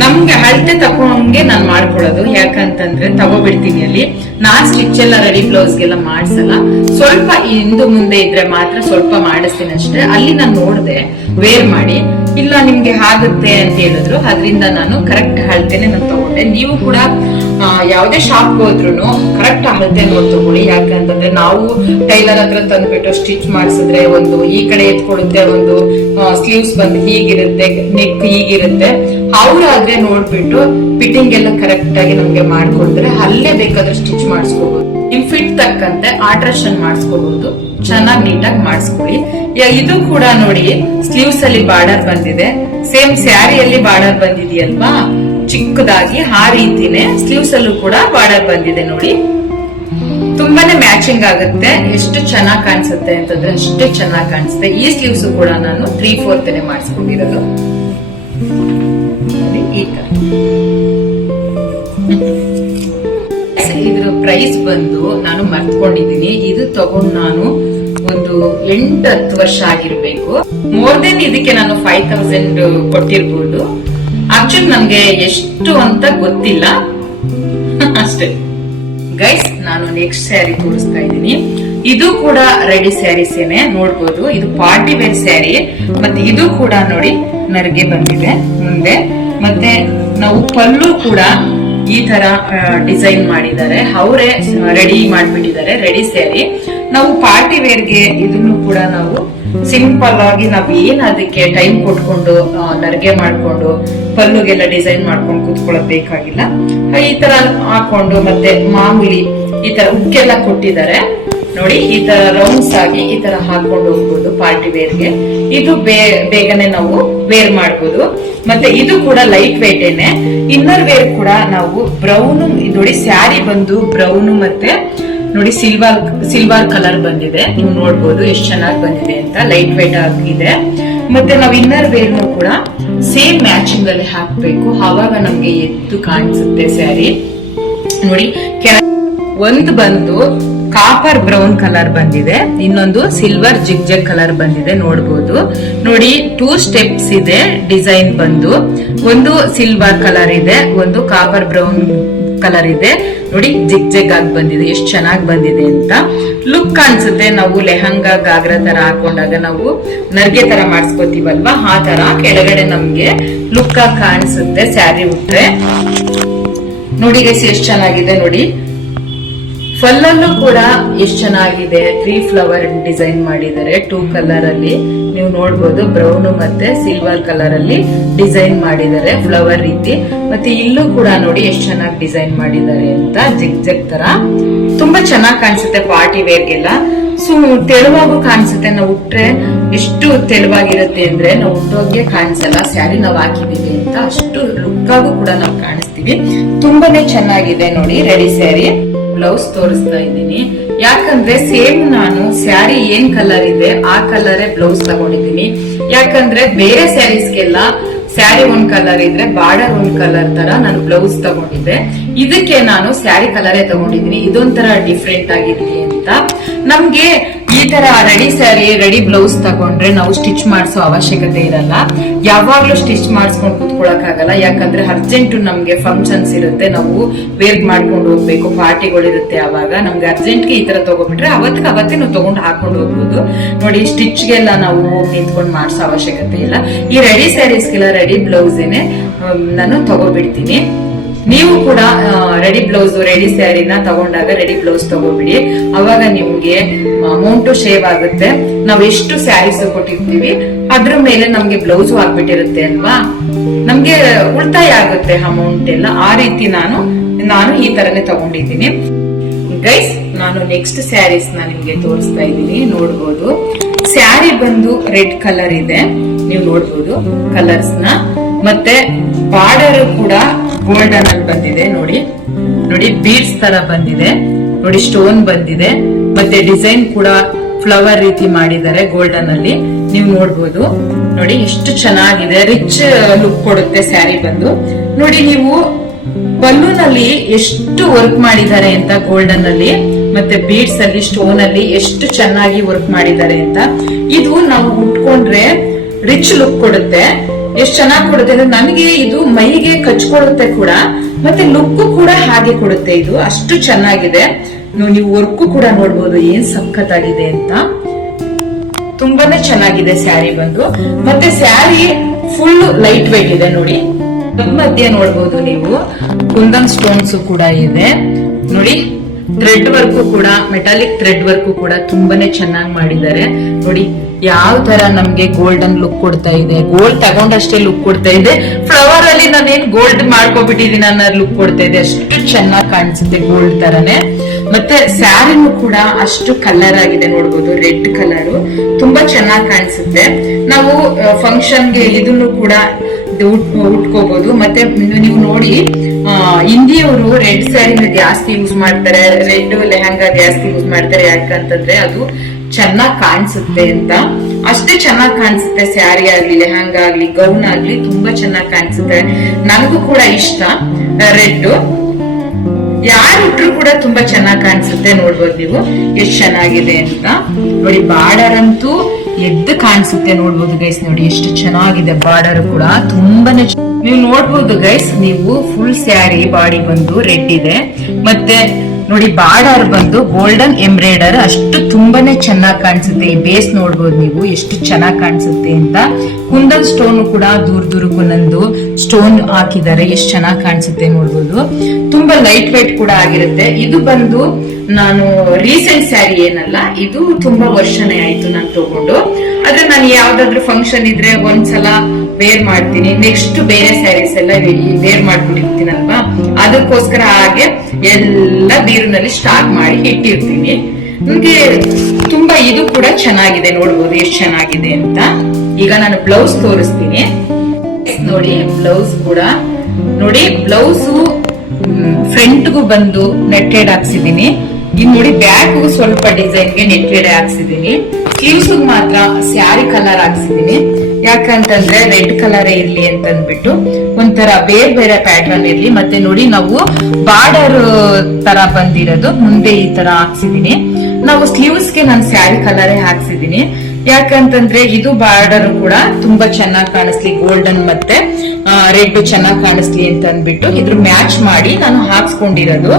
ನಮ್ಗೆ ಅಳತೆ ತಗೊಂಡ್ಗೆ ನಾನು ಮಾಡ್ಕೊಳ್ಳೋದು. ಯಾಕಂತಂದ್ರೆ ತಗೋಬಿಡ್ತೀನಿ ಅಲ್ಲಿ. ನಾನ್ ಸ್ಟಿಚ್ ಎಲ್ಲ ರೆಡಿ ಬ್ಲೌಸ್ ಗೆಲ್ಲ ಮಾಡ್ಸಲ್ಲ. ಸ್ವಲ್ಪ ಹಿಂದು ಮುಂದೆ ಇದ್ರೆ ಮಾತ್ರ ಸ್ವಲ್ಪ ಮಾಡಿಸ್ತೀನಿ ಅಷ್ಟೇ. ಅಲ್ಲಿ ನಾನು ನೋಡಿದೆ ವೇರ್ ಮಾಡಿ. ಇಲ್ಲ ನಿಮ್ಗೆ ಆಗುತ್ತೆ ಅಂತ ಹೇಳಿದ್ರು. ಅದರಿಂದ ನಾನು ಕರೆಕ್ಟ್ ಅಳತೆನೆ ನಾನು ತಗೊಂಡೆ. ನೀವು ಕೂಡ ಯಾವುದೇ ಶಾಪ್ ಹೋದ್ರು ಕರೆಕ್ಟ್ ಅಳತೆ ತಗೊಳ್ಳಿ. ತಗೊಳ್ಳಿ ಯಾಕಂತಂದ್ರೆ ನಾವು ಟೈಲರ್ ಹತ್ರ ತಂದ್ಬಿಟ್ಟು ಸ್ಟಿಚ್ ಮಾಡಿಸಿದ್ರೆ ಒಂದು ಈ ಕಡೆ ಎತ್ಕೊಳುತ್ತೆ, ಒಂದು ಸ್ಲೀವ್ಸ್ ಬಂದು ಹೀಗಿರುತ್ತೆ ನೆಕ್ ಹೀಗಿರುತ್ತೆ. ಅವ್ರಾದ್ರೆ ನೋಡ್ಬಿಟ್ಟು ಫಿಟ್ಟಿಂಗ್ ಎಲ್ಲ ಕರೆಕ್ಟ್ ಆಗಿ ನಮ್ಗೆ ಮಾಡ್ಕೊಡ್ತಾರೆ. ಅಲ್ಲೇ ಬೇಕಾದ್ರೆ ಸ್ಟಿಚ್ ಮಾಡಿಸ್ಕೋಬಹುದು ನಿಮ್ ಫಿಟ್ ತಕ್ಕಂತೆ ಆಲ್ಟ್ರೇಷನ್ ಮಾಡಿಸ್ಕೋಬಹುದು ಚೆನ್ನಾಗಿ ನೀಟಾಗಿ ಮಾಡಿಸ್ಕೊಳ್ಳಿ. ಇದು ಕೂಡ ನೋಡಿ ಸ್ಲೀವ್ಸ್ ಅಲ್ಲಿ ಬಾರ್ಡರ್ ಬಂದಿದೆ. ಸೇಮ್ ಸ್ಯಾರಿಯಲ್ಲಿ ಬಾರ್ಡರ್ ಬಂದಿದೆಯಲ್ವಾ? ಚಿಕ್ಕದಾಗಿ ಆ ರೀತಿನೇ ಸ್ಲೀವ್ಸ್ ಅಲ್ಲೂ ಕೂಡ ಬಾರ್ಡರ್ ಬಂದಿದೆ ನೋಡಿ. ತುಂಬಾನೇ ಮ್ಯಾಚಿಂಗ್ ಆಗುತ್ತೆ. ಎಷ್ಟು ಚೆನ್ನಾಗಿ ಕಾಣಿಸುತ್ತೆ ಅಂತಂದ್ರೆ ಅಷ್ಟೇ ಚೆನ್ನಾಗಿ ಕಾಣಿಸುತ್ತೆ. ಈ ಸ್ಲೀವ್ಸ್ ಕೂಡ ನಾನು ತ್ರೀ ಫೋರ್ತ್ ಮಾಡಿಸ್ಕೊಂಡಿರೋದು. ಈ ತರ. ಇದ್ರ ಪ್ರೈಸ್ ಬಂದು ನಾನು ಮರ್ತ್ಕೊಂಡಿದ್ದೀನಿ. ಇದು ತಗೊಂಡ್ ನಾನು ಒಂದು ಎಂಟು ಹತ್ತು ವರ್ಷ ಆಗಿರ್ಬೇಕು. ಮೋರ್ ದೆನ್ ಇದಕ್ಕೆ ನಾನು ಫೈವ್ ತೌಸಂಡ್ ಕೊಟ್ಟಿರ್ಬೋದು. ಆಕ್ಚುಲಿ ನಮ್ಗೆ ಎಷ್ಟು ಅಂತ ಗೊತ್ತಿಲ್ಲ. <laughs> ಅಷ್ಟೇ. ಗೈಸ್ ನಾನು ನೆಕ್ಸ್ಟ್ ಸ್ಯಾರಿ ತೋರಿಸ್ತಾ ಇದ್ದೀನಿ. ಇದು ಕೂಡ ರೆಡಿ ಸ್ಯಾರೀಸ್ ಏನೆ ನೋಡ್ಬೋದು. ಇದು ಪಾರ್ಟಿ ವೇರ್ ಸ್ಯಾರಿ ಮತ್ತೆ ಇದು ಕೂಡ ನೋಡಿ, ನರಿಗೆ ಬಂದಿದೆ ಮುಂದೆ. ಮತ್ತೆ ನಾವು ಪಲ್ಲು ಕೂಡ ಈ ತರ ಡಿಸೈನ್ ಮಾಡಿದ್ದಾರೆ. ಅವರೇ ರೆಡಿ ಮಾಡ್ಬಿಟ್ಟಿದ್ದಾರೆ ರೆಡಿ ಸ್ಯಾರಿ ನಾವು ಪಾರ್ಟಿ ವೇರ್ಗೆ ಇದನ್ನು ಕೂಡ ನಾವು ಸಿಂಪಲ್ ಆಗಿ ನಾವ್ ಏನ್ ಅದಕ್ಕೆ ಟೈಮ್ ಕೊಟ್ಕೊಂಡು ನರ್ಗೆ ಮಾಡ್ಕೊಂಡು, ಪಲ್ಲುಗೆಲ್ಲ ಡಿಸೈನ್ ಮಾಡ್ಕೊಂಡು ಕೂತ್ಕೊಳ್ಳೋದ್ ಬೇಕಾಗಿಲ್ಲ. ಈ ತರ ಹಾಕೊಂಡು ಮತ್ತೆ ಮಾಮೂಲಿ ಈ ತರ ಉಕ್ಕೆಲ್ಲ ಕೊಟ್ಟಿದ್ದಾರೆ. ನೋಡಿ, ಈ ತರ ರೌಂಡ್ಸ್ ಆಗಿ ಈ ತರ ಹಾಕೊಂಡು ಹೋಗ್ಬೋದು ಪಾರ್ಟಿ ವೇರ್ಗೆ ಇದು ಬೇಗನೆ ನಾವು ವೇರ್ ಮಾಡ್ಬೋದು. ಮತ್ತೆ ಇದು ಕೂಡ ಲೈಟ್ ವೇಟ್ ಏನೆ. ಇನ್ನರ್ ವೇರ್ ಕೂಡ ನಾವು ಬ್ರೌನ್ ನೋಡಿ ಸ್ಯಾರಿ ಬಂದು ಬ್ರೌನ್ ಮತ್ತೆ ನೋಡಿ ಸಿಲ್ವರ್ ಸಿಲ್ವರ್ ಕಲರ್ ಬಂದಿದೆ. ನೀವು ನೋಡ್ಬೋದು ಎಷ್ಟು ಚೆನ್ನಾಗಿ ಬಂದಿದೆ ಅಂತ ಲೈಟ್ ವೇಟ್ ಆಗಿದೆ. ಮತ್ತೆ ನಾವು ಇನ್ನರ್ ವೇರ್ ಕೂಡ ಸೇಮ್ ಮ್ಯಾಚಿಂಗ್ ಅಲ್ಲಿ ಹಾಕ್ಬೇಕು. ಆವಾಗ ನಮ್ಗೆ ಎದ್ದು ಕಾಣಿಸುತ್ತೆ ಸ್ಯಾರಿ ನೋಡಿ ಒಂದು ಬಂದು ಕಾಪರ್ ಬ್ರೌನ್ ಕಲರ್ ಬಂದಿದೆ. ಇನ್ನೊಂದು ಸಿಲ್ವರ್ ಜಿಗ್ ಜಗ್ ಕಲರ್ ಬಂದಿದೆ, ನೋಡ್ಬೋದು. ನೋಡಿ ಟೂ ಸ್ಟೆಪ್ಸ್ ಇದೆ ಡಿಸೈನ್ ಬಂದು. ಒಂದು ಸಿಲ್ವರ್ ಕಲರ್ ಇದೆ, ಒಂದು ಕಾಪರ್ ಬ್ರೌನ್ ಕಲರ್ ಇದೆ. ನೋಡಿ ಜಿಗ್ ಜಗ್ ಆಗಿ ಬಂದಿದೆ, ಎಷ್ಟು ಚೆನ್ನಾಗಿ ಬಂದಿದೆ ಅಂತ. ಲುಕ್ ಅನ್ಸುತ್ತೆ, ನಾವು ಲೆಹಂಗಾ ಗಾಗ್ರ ತರ ಹಾಕೊಂಡಾಗ ನಾವು ನರ್ಗೆ ತರ ಮಾಡಿಸ್ಕೋತೀವಲ್ವಾ? ಆ ತರ ಕೆಳಗಡೆ ನಮ್ಗೆ ಲುಕ್ ಆಗಿ ಕಾಣಿಸುತ್ತೆ ಸ್ಯಾರಿ ಉಟ್ರೆ ನೋಡಿ ಎಷ್ಟು ಚೆನ್ನಾಗಿದೆ ನೋಡಿ. ಫಲ್ಲಲ್ಲೂ ಕೂಡ ಎಷ್ಟು ಚೆನ್ನಾಗಿದೆ. ತ್ರೀ ಫ್ಲವರ್ ಡಿಸೈನ್ ಮಾಡಿದ್ದಾರೆ. ಟೂ ಕಲರ್ ಅಲ್ಲಿ ನೀವು ನೋಡ್ಬೋದು ಬ್ರೌನ್ ಮತ್ತೆ ಸಿಲ್ವರ್ ಕಲರ್ ಅಲ್ಲಿ ಡಿಸೈನ್ ಮಾಡಿದ್ದಾರೆ ಫ್ಲವರ್ ರೀತಿ. ಮತ್ತೆ ಇಲ್ಲೂ ಕೂಡ ನೋಡಿ ಎಷ್ಟು ಚೆನ್ನಾಗಿ ಡಿಸೈನ್ ಮಾಡಿದ್ದಾರೆ ಅಂತ ಜಿಗ್ ಜಗ್ ತರ. ತುಂಬಾ ಚೆನ್ನಾಗಿ ಕಾಣಿಸುತ್ತೆ ಪಾರ್ಟಿ ವೇರ್ಗೆಲ್ಲ ಸೊ ತೆಳುವಾಗೂ ಕಾಣಿಸುತ್ತೆ. ನಾವು ಉಟ್ರೆ ಎಷ್ಟು ತೆಳುವಾಗಿರುತ್ತೆ ಅಂದ್ರೆ ನಾವು ಉಟ್ಟೋಗೆ ಕಾಣಿಸಲ್ಲ. ಸ್ಯಾರಿ ನಾವು ಹಾಕಿದೀವಿ ಅಂತ ಅಷ್ಟು ಲುಕ್ ಆಗೂ ಕೂಡ ನಾವು ಕಾಣಿಸ್ತೀವಿ. ತುಂಬಾನೇ ಚೆನ್ನಾಗಿದೆ ನೋಡಿ ರೆಡಿ ಸ್ಯಾರಿ ಬ್ಲೌಸ್ ತೋರಿಸ್ತಾ ಇದ್ದೀನಿ. ಯಾಕಂದ್ರೆ ಸೇಮ್ ನಾನು ಸ್ಯಾರಿ ಏನ್ ಕಲರ್ ಇದೆ, ಆ ಕಲರೇ ಬ್ಲೌಸ್ ತಗೊಂಡಿದ್ದೀನಿ. ಯಾಕಂದ್ರೆ ಬೇರೆ ಸ್ಯಾರೀಸ್ಗೆಲ್ಲ ಸ್ಯಾರಿ ಒಂದ್ ಕಲರ್ ಇದ್ರೆ ಬಾರ್ಡರ್ ಒಂದ್ ಕಲರ್ ತರ ನಾನು ಬ್ಲೌಸ್ ತಗೊಂಡಿದ್ದೆ. ಇದಕ್ಕೆ ನಾನು ಸ್ಯಾರಿ ಕಲರೇ ತಗೊಂಡಿದ್ದೀನಿ. ಇದೊಂಥರ ಡಿಫ್ರೆಂಟ್ ಆಗಿರ್ಲಿ ಅಂತ. ನಮ್ಗೆ ಈ ತರ ರೆಡಿ ಸ್ಯಾರಿ, ರೆಡಿ ಬ್ಲೌಸ್ ತಗೊಂಡ್ರೆ ನಾವು ಸ್ಟಿಚ್ ಮಾಡಿಸೋ ಅವಶ್ಯಕತೆ ಇರಲ್ಲ. ಯಾವಾಗ್ಲೂ ಸ್ಟಿಚ್ ಮಾಡಿಸ್ಕೊಂಡು ಕುತ್ಕೊಳಕ್ ಆಗಲ್ಲ. ಯಾಕಂದ್ರೆ ಅರ್ಜೆಂಟ್ ನಮ್ಗೆ ಫಂಕ್ಷನ್ಸ್ ಇರುತ್ತೆ. ನಾವು ವೇರ್ ಮಾಡ್ಕೊಂಡು ಹೋಗ್ಬೇಕು. ಪಾರ್ಟಿಗಳಿರುತ್ತೆ ಅವಾಗ ನಮ್ಗೆ ಅರ್ಜೆಂಟ್ಗೆ ಈ ತರ ತಗೊಬಿಟ್ರೆ ಅವತ್ತಿಗೆ ಅವತ್ತೇ ನಾವು ತಗೊಂಡು ಹಾಕೊಂಡು ಹೋಗ್ಬೋದು. ನೋಡಿ, ಸ್ಟಿಚ್ಗೆಲ್ಲ ನಾವು ಹೋಗಿ ನಿಂತ್ಕೊಂಡು ಮಾಡಿಸೋ ಅವಶ್ಯಕತೆ ಇಲ್ಲ. ಈ ರೆಡಿ ಸ್ಯಾರೀಸ್ಗೆಲ್ಲ ರೆಡಿ ಬ್ಲೌಸ್ ಏನೇ ನಾನು ತಗೋಬಿಡ್ತೀನಿ. ನೀವು ಕೂಡ ರೆಡಿ ಬ್ಲೌಸ್ ರೆಡಿ ಸ್ಯಾರಿನ ತಗೊಂಡಾಗ ರೆಡಿ ಬ್ಲೌಸ್ ತಗೋಬಿಡಿ ಅವಾಗ ನಿಮ್ಗೆ ಅಮೌಂಟ್ ಶೇವ್ ಆಗುತ್ತೆ. ನಾವ್ ಎಷ್ಟು ಸ್ಯಾರೀಸ್ ಕೊಟ್ಟಿರ್ತೀವಿ, ಅದ್ರ ಮೇಲೆ ನಮ್ಗೆ ಬ್ಲೌಸ್ ಹಾಕ್ಬಿಟ್ಟಿರುತ್ತೆ ಅಲ್ವಾ? ನಮ್ಗೆ ಉಳಿತಾಯ ಆಗುತ್ತೆ ಅಮೌಂಟ್ ಎಲ್ಲ. ಆ ರೀತಿ ನಾನು ನಾನು ಈ ತರನೇ ತಗೊಂಡಿದ್ದೀನಿ. ಗೈಸ್ ನಾನು ನೆಕ್ಸ್ಟ್ ಸ್ಯಾರೀಸ್ನ ನಿಮ್ಗೆ ತೋರಿಸ್ತಾ ಇದ್ದೀನಿ. ನೋಡ್ಬೋದು. ಸ್ಯಾರಿ ಬಂದು ರೆಡ್ ಕಲರ್ ಇದೆ. ನೀವು ನೋಡ್ಬೋದು ಕಲರ್ಸ್ನ. ಮತ್ತೆ ಬಾರ್ಡರ್ ಕೂಡ ಗೋಲ್ಡನ್ ಅಲ್ಲಿ ಬಂದಿದೆ, ನೋಡಿ. ನೋಡಿ ಬೀಡ್ಸ್ ತರ ಬಂದಿದೆ. ನೋಡಿ ಸ್ಟೋನ್ ಬಂದಿದೆ. ಮತ್ತೆ ಡಿಸೈನ್ ಕೂಡ ಫ್ಲವರ್ ರೀತಿ ಮಾಡಿದ್ದಾರೆ ಗೋಲ್ಡನ್ ಅಲ್ಲಿ ನೀವು ನೋಡ್ಬೋದು. ನೋಡಿ ಎಷ್ಟು ಚೆನ್ನಾಗಿದೆ. ರಿಚ್ ಲುಕ್ ಕೊಡುತ್ತೆ ಸ್ಯಾರಿ ಬಂದು. ನೋಡಿ, ನೀವು ಬಲೂನ್ ಅಲ್ಲಿ ಎಷ್ಟು ವರ್ಕ್ ಮಾಡಿದ್ದಾರೆ ಅಂತ ಗೋಲ್ಡನ್ ಅಲ್ಲಿ ಮತ್ತೆ ಬೀಡ್ಸ್ ಅಲ್ಲಿ ಸ್ಟೋನ್ ಅಲ್ಲಿ ಎಷ್ಟು ಚೆನ್ನಾಗಿ ವರ್ಕ್ ಮಾಡಿದ್ದಾರೆ ಅಂತ. ಇದು ನಾವು ಉಟ್ಕೊಂಡ್ರೆ ರಿಚ್ ಲುಕ್ ಕೊಡುತ್ತೆ. ಎಷ್ಟು ಚೆನ್ನಾಗಿ ಕೊಡುತ್ತೆ ಅಂದ್ರೆ ನನಗೆ ಇದು ಮೈಗೆ ಕಚ್ಕೊಳ್ಳುತ್ತೆ ಕೂಡ, ಮತ್ತೆ ಲುಕ್ ಕೂಡ ಹಾಗೆ ಕೊಡುತ್ತೆ ಇದು. ಅಷ್ಟು ಚೆನ್ನಾಗಿದೆ. ನೀವು- ವರ್ಕು ಕೂಡ ನೋಡ್ಬೋದು. ಏನ್ ಸಖತ್ತಾಗಿದೆ ಅಂತ. ತುಂಬಾನೇ ಚೆನ್ನಾಗಿದೆ ಸ್ಯಾರಿ ಬಂದು. ಮತ್ತೆ ಸ್ಯಾರಿ ಫುಲ್ ಲೈಟ್ ವೆಯ್ಟ್ ಇದೆ ನೋಡಿ. ಮಧ್ಯೆ ನೋಡ್ಬೋದು ನೀವು. ಕುಂದನ್ ಸ್ಟೋನ್ಸ್ ಕೂಡ ಇದೆ. ನೋಡಿ. ಥ್ರೆಡ್ ವರ್ಕು ಕೂಡ ಮೆಟಾಲಿಕ್ ಥ್ರೆಡ್ ವರ್ಕು ಕೂಡ ತುಂಬಾನೇ ಚೆನ್ನಾಗಿ ಮಾಡಿದ್ದಾರೆ. ನೋಡಿ, ಯಾವ ತರ ನಮ್ಗೆ ಗೋಲ್ಡನ್ ಲುಕ್ ಕೊಡ್ತಾ ಇದೆ. ಗೋಲ್ಡ್ ತಗೊಂಡಷ್ಟೇ ಲುಕ್ ಕೊಡ್ತಾ ಇದೆ. ಫ್ಲವರ್ ಅಲ್ಲಿ ನಾನೇನ್ ಗೋಲ್ಡ್ ಮಾಡ್ಕೊಬಿಟ್ಟಿದೀನಿ ಅನ್ನೋ ಲುಕ್ ಕೊಡ್ತಾ ಇದೆ. ಅಷ್ಟು ಚೆನ್ನಾಗಿ ಕಾಣಿಸುತ್ತೆ ಗೋಲ್ಡ್ ತರನೇ. ಮತ್ತೆ ಸ್ಯಾರಿನೂ ಕೂಡ ಅಷ್ಟು ಕಲರ್ ಆಗಿದೆ ನೋಡ್ಬೋದು ರೆಡ್ ಕಲರ್ ತುಂಬಾ ಚೆನ್ನಾಗಿ ಕಾಣಿಸುತ್ತೆ. ನಾವು ಫಂಕ್ಷನ್ಗೆ ಇದನ್ನು ಕೂಡ ಉಟ್ಕೋಬಹುದು ಮತ್ತೆ ನೀವು ನೋಡಿ ಹಿಂದಿಯವರು ರೆಡ್ ಸ್ಯಾರಿನ ಜಾಸ್ತಿ ಯೂಸ್ ಮಾಡ್ತಾರೆ, ರೆಡ್ ಲೆಹಂಗಾ ಜಾಸ್ತಿ ಯೂಸ್ ಮಾಡ್ತಾರೆ ಯಾಕಂತಂದ್ರೆ ಅದು ಚೆನ್ನಾಗ್ ಕಾಣಿಸುತ್ತೆ ಅಂತ. ಅಷ್ಟೇ ಚೆನ್ನಾಗ್ ಕಾಣಿಸುತ್ತೆ ಸ್ಯಾರಿ ಆಗ್ಲಿ, ಲೆಹಂಗಾ ಆಗ್ಲಿ, ಗೌನ್ ಆಗ್ಲಿ ತುಂಬಾ ಚೆನ್ನಾಗ್ ಕಾಣಿಸುತ್ತೆ. ನನಗೂ ಕೂಡ ಇಷ್ಟ, ರೆಡ್. ಯಾರು ಇಟ್ರು ಕೂಡ ತುಂಬಾ ಚೆನ್ನಾಗ್ ಕಾಣಿಸುತ್ತೆ ನೋಡ್ಬೋದು ನೀವು. ಎಷ್ಟ್ ಚೆನ್ನಾಗಿದೆ ಅಂತ. ನೋಡಿ ಬಾರ್ಡರ್ ಅಂತೂ ಎದ್ದು ಕಾಣಿಸುತ್ತೆ ನೋಡ್ಬೋದು ಗೈಸ್ ನೋಡಿ, ಎಷ್ಟು ಚೆನ್ನಾಗಿದೆ ಬಾರ್ಡರ್ ಕೂಡ. ತುಂಬಾನೇ ನೀವು ನೋಡ್ಬೋದು ಗೈಸ್ ನೀವು ಫುಲ್ ಸ್ಯಾರಿ ಬಾಡಿ ಬಂದು ರೆಡ್ ಇದೆ. ಮತ್ತೆ ನೋಡಿ ಬಾರ್ಡರ್ ಬಂದು ಗೋಲ್ಡನ್ ಎಂಬ್ರಾಯ್ಡರ್ ಅಷ್ಟು ತುಂಬಾನೇ ಚೆನ್ನಾಗಿ ಕಾಣಿಸುತ್ತೆ. ಈ ಬೇಸ್ ನೋಡ್ಬೋದು ನೀವು ಎಷ್ಟು ಚೆನ್ನಾಗಿ ಕಾಣಿಸುತ್ತೆ ಅಂತ. ಕುಂದನ್ ಸ್ಟೋನ್ ಕೂಡ ದೂರ ದೂರಕ್ಕೂ ನಂದು ಸ್ಟೋನ್ ಹಾಕಿದ್ದಾರೆ. ಎಷ್ಟು ಚೆನ್ನಾಗಿ ಕಾಣಿಸುತ್ತೆ ನೋಡ್ಬೋದು. ತುಂಬಾ ಲೈಟ್ ವೈಟ್ ಕೂಡ ಆಗಿರುತ್ತೆ. ಇದು ಬಂದು ನಾನು ರೀಸೆಂಟ್ ಸ್ಯಾರಿ ಏನಲ್ಲ, ಇದು ತುಂಬಾ ವರ್ಷನೇ ಆಯ್ತು ನಾನು ತಗೊಂಡು. ಆದ್ರೆ ನಾನು ಯಾವ್ದಾದ್ರು ಫಂಕ್ಷನ್ ಇದ್ರೆ ಒಂದ್ಸಲ ವೇರ್ ಮಾಡ್ತೀನಿ. ನೆಕ್ಸ್ಟ್ ಬೇರೆ ಸ್ಯಾರೀಸ್ ಎಲ್ಲ ವೇರ್ ಮಾಡ್ಬಿಟ್ಟಿರ್ತೀನಲ್ವಾ ಅದಕ್ಕೋಸ್ಕರ ಹಾಗೆ ಎಲ್ಲ ಬೀರಿನಲ್ಲಿ ಸ್ಟಾಕ್ ಮಾಡಿ ಇಟ್ಟಿರ್ತೀನಿ. ನನಗೆ ತುಂಬಾ ಇದು ಕೂಡ ಚೆನ್ನಾಗಿದೆ ನೋಡ್ಬೋದು, ಎಷ್ಟು ಚೆನ್ನಾಗಿದೆ ಅಂತ. ಈಗ ನಾನು ಬ್ಲೌಸ್ ತೋರಿಸ್ತೀನಿ. ನೋಡಿ ಬ್ಲೌಸ್ ಕೂಡ. ನೋಡಿ ಬ್ಲೌಸು ಫ್ರಂಟ್ಗೂ ಬಂದು ನೆಟ್ಟೆಡ್ ಹಾಕ್ಸಿದೀನಿ ಇನ್ ನೋಡಿ ಬ್ಯಾಕ್ ಸ್ವಲ್ಪ ಡಿಸೈನ್ ಡಿಸೈನ್ಗೆ ನೆಟ್ಟೆಡ್ ಹಾಕ್ಸಿದೀನಿ. ಸ್ಲೀವ್ಸ್ ಮಾತ್ರ ಸ್ಯಾರಿ ಕಲರ್ ಹಾಕ್ಸಿದೀನಿ. ಯಾಕಂತಂದ್ರೆ ರೆಡ್ ಕಲರ್ ಇರ್ಲಿ ಅಂತ ಅಂದ್ಬಿಟ್ಟು ಒಂಥರ ಬೇರೆ ಬೇರೆ ಪ್ಯಾಟರ್ನ್ ಇರ್ಲಿ. ಮತ್ತೆ ನೋಡಿ ನಾವು ಬಾರ್ಡರ್ ತರ ಬಂದಿರೋದು, ಮುಂದೆ ಈ ತರ ಹಾಕ್ಸಿದೀನಿ. ನಾವು ಸ್ಲೀವ್ಸ್ಗೆ ನಾನು ಸ್ಯಾರಿ ಕಲರೇ ಹಾಕ್ಸಿದೀನಿ. ಯಾಕಂತಂದ್ರೆ ಇದು ಬಾರ್ಡರ್ ಕೂಡ ತುಂಬಾ ಚೆನ್ನಾಗಿ ಕಾಣಿಸ್ಲಿ ಗೋಲ್ಡನ್ ಮತ್ತೆ. ರೆಡ್ ಚೆನ್ನಾಗಿ ಕಾಣಿಸ್ಲಿ ಅಂತ ಅಂದ್ಬಿಟ್ಟು ಇದ್ರ ಮ್ಯಾಚ್ ಮಾಡಿ ನಾನು ಹಾಕ್ಸ್ಕೊಂಡಿರೋದು.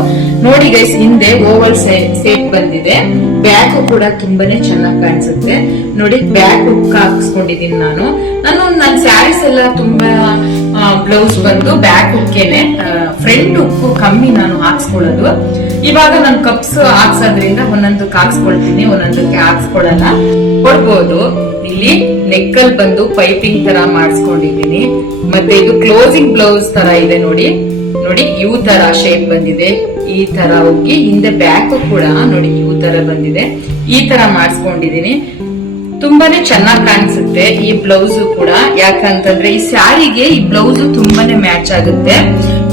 ನೋಡಿ ಗೈಸ್ ಹಿಂದೆ ಓವಲ್ ಸೇಪ್ ಬಂದಿದೆ. ಬ್ಯಾಕ್ ಕೂಡ ತುಂಬಾನೇ ಚೆನ್ನಾಗಿ ಕಾಣಿಸುತ್ತೆ. ನೋಡಿ ಬ್ಯಾಕ್ ಹುಕ್ ಹಾಕ್ಸ್ಕೊಂಡಿದೀನಿ ನಾನು. ನಾನು ನನ್ನ ಸ್ಯಾರೀಸ್ ಎಲ್ಲ ತುಂಬಾ ಬ್ಲೌಸ್ ಬಂದು ಬ್ಯಾಕ್ ಹುಕ್ಕೇನೆ ಫ್ರಂಟ್ ಹುಕ್ಕು ಕಮ್ಮಿ ನಾನು ಹಾಕ್ಸ್ಕೊಳ್ಳೋದು. ಇವಾಗ ನಾನು ಕಪ್ಸ್ ಹಾಕ್ಸೋದ್ರಿಂದ ಒಂದೊಂದಕ್ಕೆ ಹಾಕ್ಸ್ಕೊಳ್ತೀನಿ, ಒಂದೊಂದಕ್ಕೆ ಹಾಕ್ಸ್ಕೊಳ್ಳಲ್ಲ. ಕೊಡ್ಬೋದು. ಇಲ್ಲಿ ನೆಕ್ಕಲ್ ಬಂದು ಪೈಪಿಂಗ್ ತರ ಮಾಡಿಸ್ಕೊಂಡಿದೀನಿ ಮತ್ತೆ ಇದು ಕ್ಲೋಸಿಂಗ್ ಬ್ಲೌಸ್ ತರ ಇದೆ ನೋಡಿ. ನೋಡಿ ಯು ತರ ಶೇಪ್ ಬಂದಿದೆ. ಈ ತರ ಹೋಗಿ ಹಿಂದೆ ಬ್ಯಾಕ್ ಕೂಡ ನೋಡಿ ಯು ತರ ಬಂದಿದೆ. ಈ ತರ ಮಾಡಿಸ್ಕೊಂಡಿದೀನಿ ತುಂಬಾನೇ ಚೆನ್ನಾಗಿ ಕಾಣಿಸುತ್ತೆ ಈ ಬ್ಲೌಸ್ ಕೂಡ. ಯಾಕಂತಂದ್ರೆ ಈ ಸ್ಯಾರಿಗೆ ಈ ಬ್ಲೌಸ್ ತುಂಬಾನೇ ಮ್ಯಾಚ್ ಆಗುತ್ತೆ.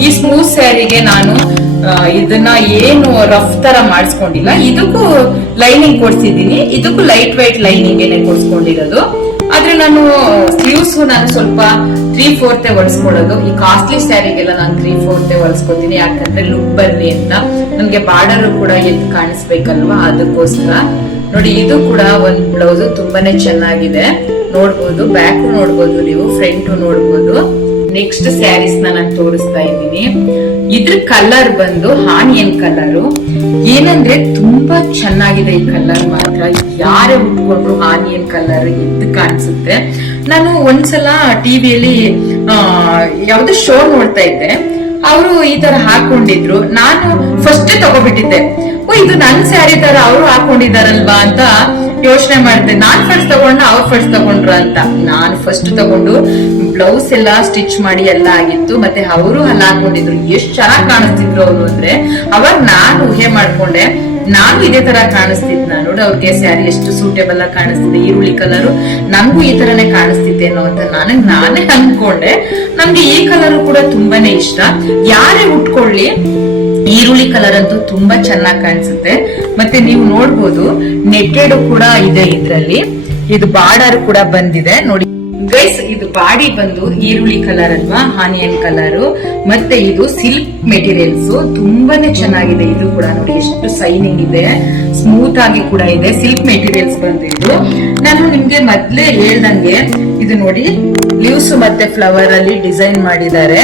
ಈ ಸ್ಮೂತ್ ಸ್ಯಾರಿಗೆ ನಾನು ಇದನ್ನ ಏನು ರಫ್ ತರ ಮಾಡಿಸ್ಕೊಂಡಿಲ್ಲ. ಇದಕ್ಕೂ ಲೈನಿಂಗ್ ಕೊಡ್ಸಿದೀನಿ ಇದಕ್ಕೂ ಲೈಟ್ ವೈಟ್ ಲೈನಿಂಗ್ ಏನೇ ಕೊಡ್ಸ್ಕೊಂಡಿರೋದು. ಆದ್ರೆ ನಾನು ಸ್ಲೀವ್ಸ್ ನಾನು ಸ್ವಲ್ಪ ತ್ರೀ ಫೋರ್ತೆ ಹೊಲ್ಸ್ಕೊಳ್ಳೋದು. ಈ ಕಾಸ್ಟ್ಲಿ ಸ್ಯಾರಿಗೆಲ್ಲ ನಾನು ತ್ರೀ ಫೋರ್ತೆ ಹೊಲಿಸ್ಕೊತೀನಿ. ಯಾಕಂದ್ರೆ ಲುಕ್ ಬರ್ಲಿ ಅಂತ. ನನ್ಗೆ ಬಾರ್ಡರ್ ಕೂಡ ಎದ್ದು ಕಾಣಿಸ್ಬೇಕಲ್ವಾ? ಅದಕ್ಕೋಸ್ಕರ. ನೋಡಿ, ಇದು ಕೂಡ ಒಂದ್ ಬ್ಲೌಸ್ ತುಂಬಾನೇ ಚೆನ್ನಾಗಿದೆ. ನೋಡ್ಬೋದು ಬ್ಯಾಕ್ ನೋಡ್ಬೋದು ನೀವು ಫ್ರಂಟ್ ನೋಡ್ಬೋದು. ನೆಕ್ಸ್ಟ್ ಸ್ಯಾರೀಸ್ ನಾನು ತೋರಿಸ್ತಾ ಇದ್ದೀನಿ ಇದ್ರ ಕಲರ್ ಬಂದು ಹಾನಿಯನ್ ಕಲರ್ ಏನಂದ್ರೆ ತುಂಬಾ ಚೆನ್ನಾಗಿದೆ ಈ ಕಲರ್ ಮಾತ್ರ ಯಾರೇ ಉಟ್ಕೊಂಡ್ರು ಹಾನಿಯನ್ ಕಲರ್ ಎದ್ದು ಕಾಣಿಸುತ್ತೆ ನಾನು ಒಂದ್ಸಲ ಟಿವಿಯಲ್ಲಿ ಯಾವ್ದು ಶೋ ನೋಡ್ತಾ ಇದ್ದೆ. ಅವರು ಈ ತರ ಹಾಕೊಂಡಿದ್ರು. ನಾನು ಫಸ್ಟ್ ತಗೋಬಿಟ್ಟಿದ್ದೆ. ಓ, ಇದು ನನ್ ಸ್ಯಾರಿ ತರ ಅವರು ಹಾಕೊಂಡಿದಾರಲ್ವಾ ಅಂತ ಯೋಚನೆ ಮಾಡಿದೆ, ನಾನ್ ಫಸ್ಟ್ ತಗೊಂಡ ಅವ್ರು ಫಸ್ಟ್ ತಗೊಂಡ್ರು ಅಂತ. ನಾನು ಫಸ್ಟ್ ತಗೊಂಡು ಬ್ಲೌಸ್ ಎಲ್ಲ ಸ್ಟಿಚ್ ಮಾಡಿ ಎಲ್ಲ ಆಗಿತ್ತು, ಮತ್ತೆ ಅವರು ಅಲ್ಲಿ ಹಾಕೊಂಡಿದ್ರು. ಎಷ್ಟ್ ಚೆನ್ನಾಗಿ ಕಾಣಿಸ್ತಿದ್ರು ಅವರು ಅಂದ್ರೆ, ಅವಾಗ ನಾನು ಊಹೆ ಮಾಡ್ಕೊಂಡೆ, ನಾನು ಇದೇ ತರ ಕಾಣಿಸ್ತಿದ್ ನಾನು ಅವ್ರಿಗೆ ಸ್ಯಾರಿ ಎಷ್ಟು ಸೂಟೇಬಲ್ ಆಗಿ ಕಾಣಿಸ್ತಿದೆ, ಈರುಳ್ಳಿ ಕಲರ್ ನಂಗೂ ಈ ತರನೇ ಕಾಣಿಸ್ತಿದ್ದೇನೋ ಅಂತ ನನಗ್ ನಾನೇ ಅನ್ಕೊಂಡೆ. ನನ್ಗೆ ಈ ಕಲರ್ ಕೂಡ ತುಂಬಾನೇ ಇಷ್ಟ. ಯಾರೇ ಉಟ್ಕೊಳ್ಳಿ ಈರುಳ್ಳಿ ಕಲರ್ ಅಂತೂ ತುಂಬಾ ಚೆನ್ನಾಗಿ ಕಾಣಿಸುತ್ತೆ. ಮತ್ತೆ ನೀವು ನೋಡ್ಬೋದು ನೆಟ್ಟೆಡ್ ಕೂಡ ಇದೆ ಇದ್ರಲ್ಲಿ. ಇದು ಬಾರ್ಡರ್ ಕೂಡ ಬಂದಿದೆ. ನೋಡಿ ಗೈಸ್ ಇದು ಬಾಡಿ ಬಂದು ಈರುಳ್ಳಿ ಕಲರ್ ಅಲ್ವಾ? ಆನಿಯನ್ ಕಲರ್ ಮತ್ತೆ ಇದು ಸಿಲ್ಕ್ ಮೆಟೀರಿಯಲ್ಸ್ ತುಂಬಾನೇ ಚೆನ್ನಾಗಿದೆ. ಇದು ಕೂಡ ನೋಡಿ, ಎಷ್ಟು ಸೈನಿಂಗ್ ಇದೆ. ಸ್ಮೂತ್ ಆಗಿ ಕೂಡ ಇದೆ. ಸಿಲ್ಕ್ ಮೆಟೀರಿಯಲ್ಸ್ ಬಂದಿದ್ದು ನಾನು ನಿಮ್ಗೆ ಮೊದ್ಲೇ ಹೇಳ್ದಂಗೆ, ಇದು ನೋಡಿ ಲೀವ್ಸ್ ಮತ್ತೆ ಫ್ಲವರ್ ಅಲ್ಲಿ ಡಿಸೈನ್ ಮಾಡಿದ್ದಾರೆ.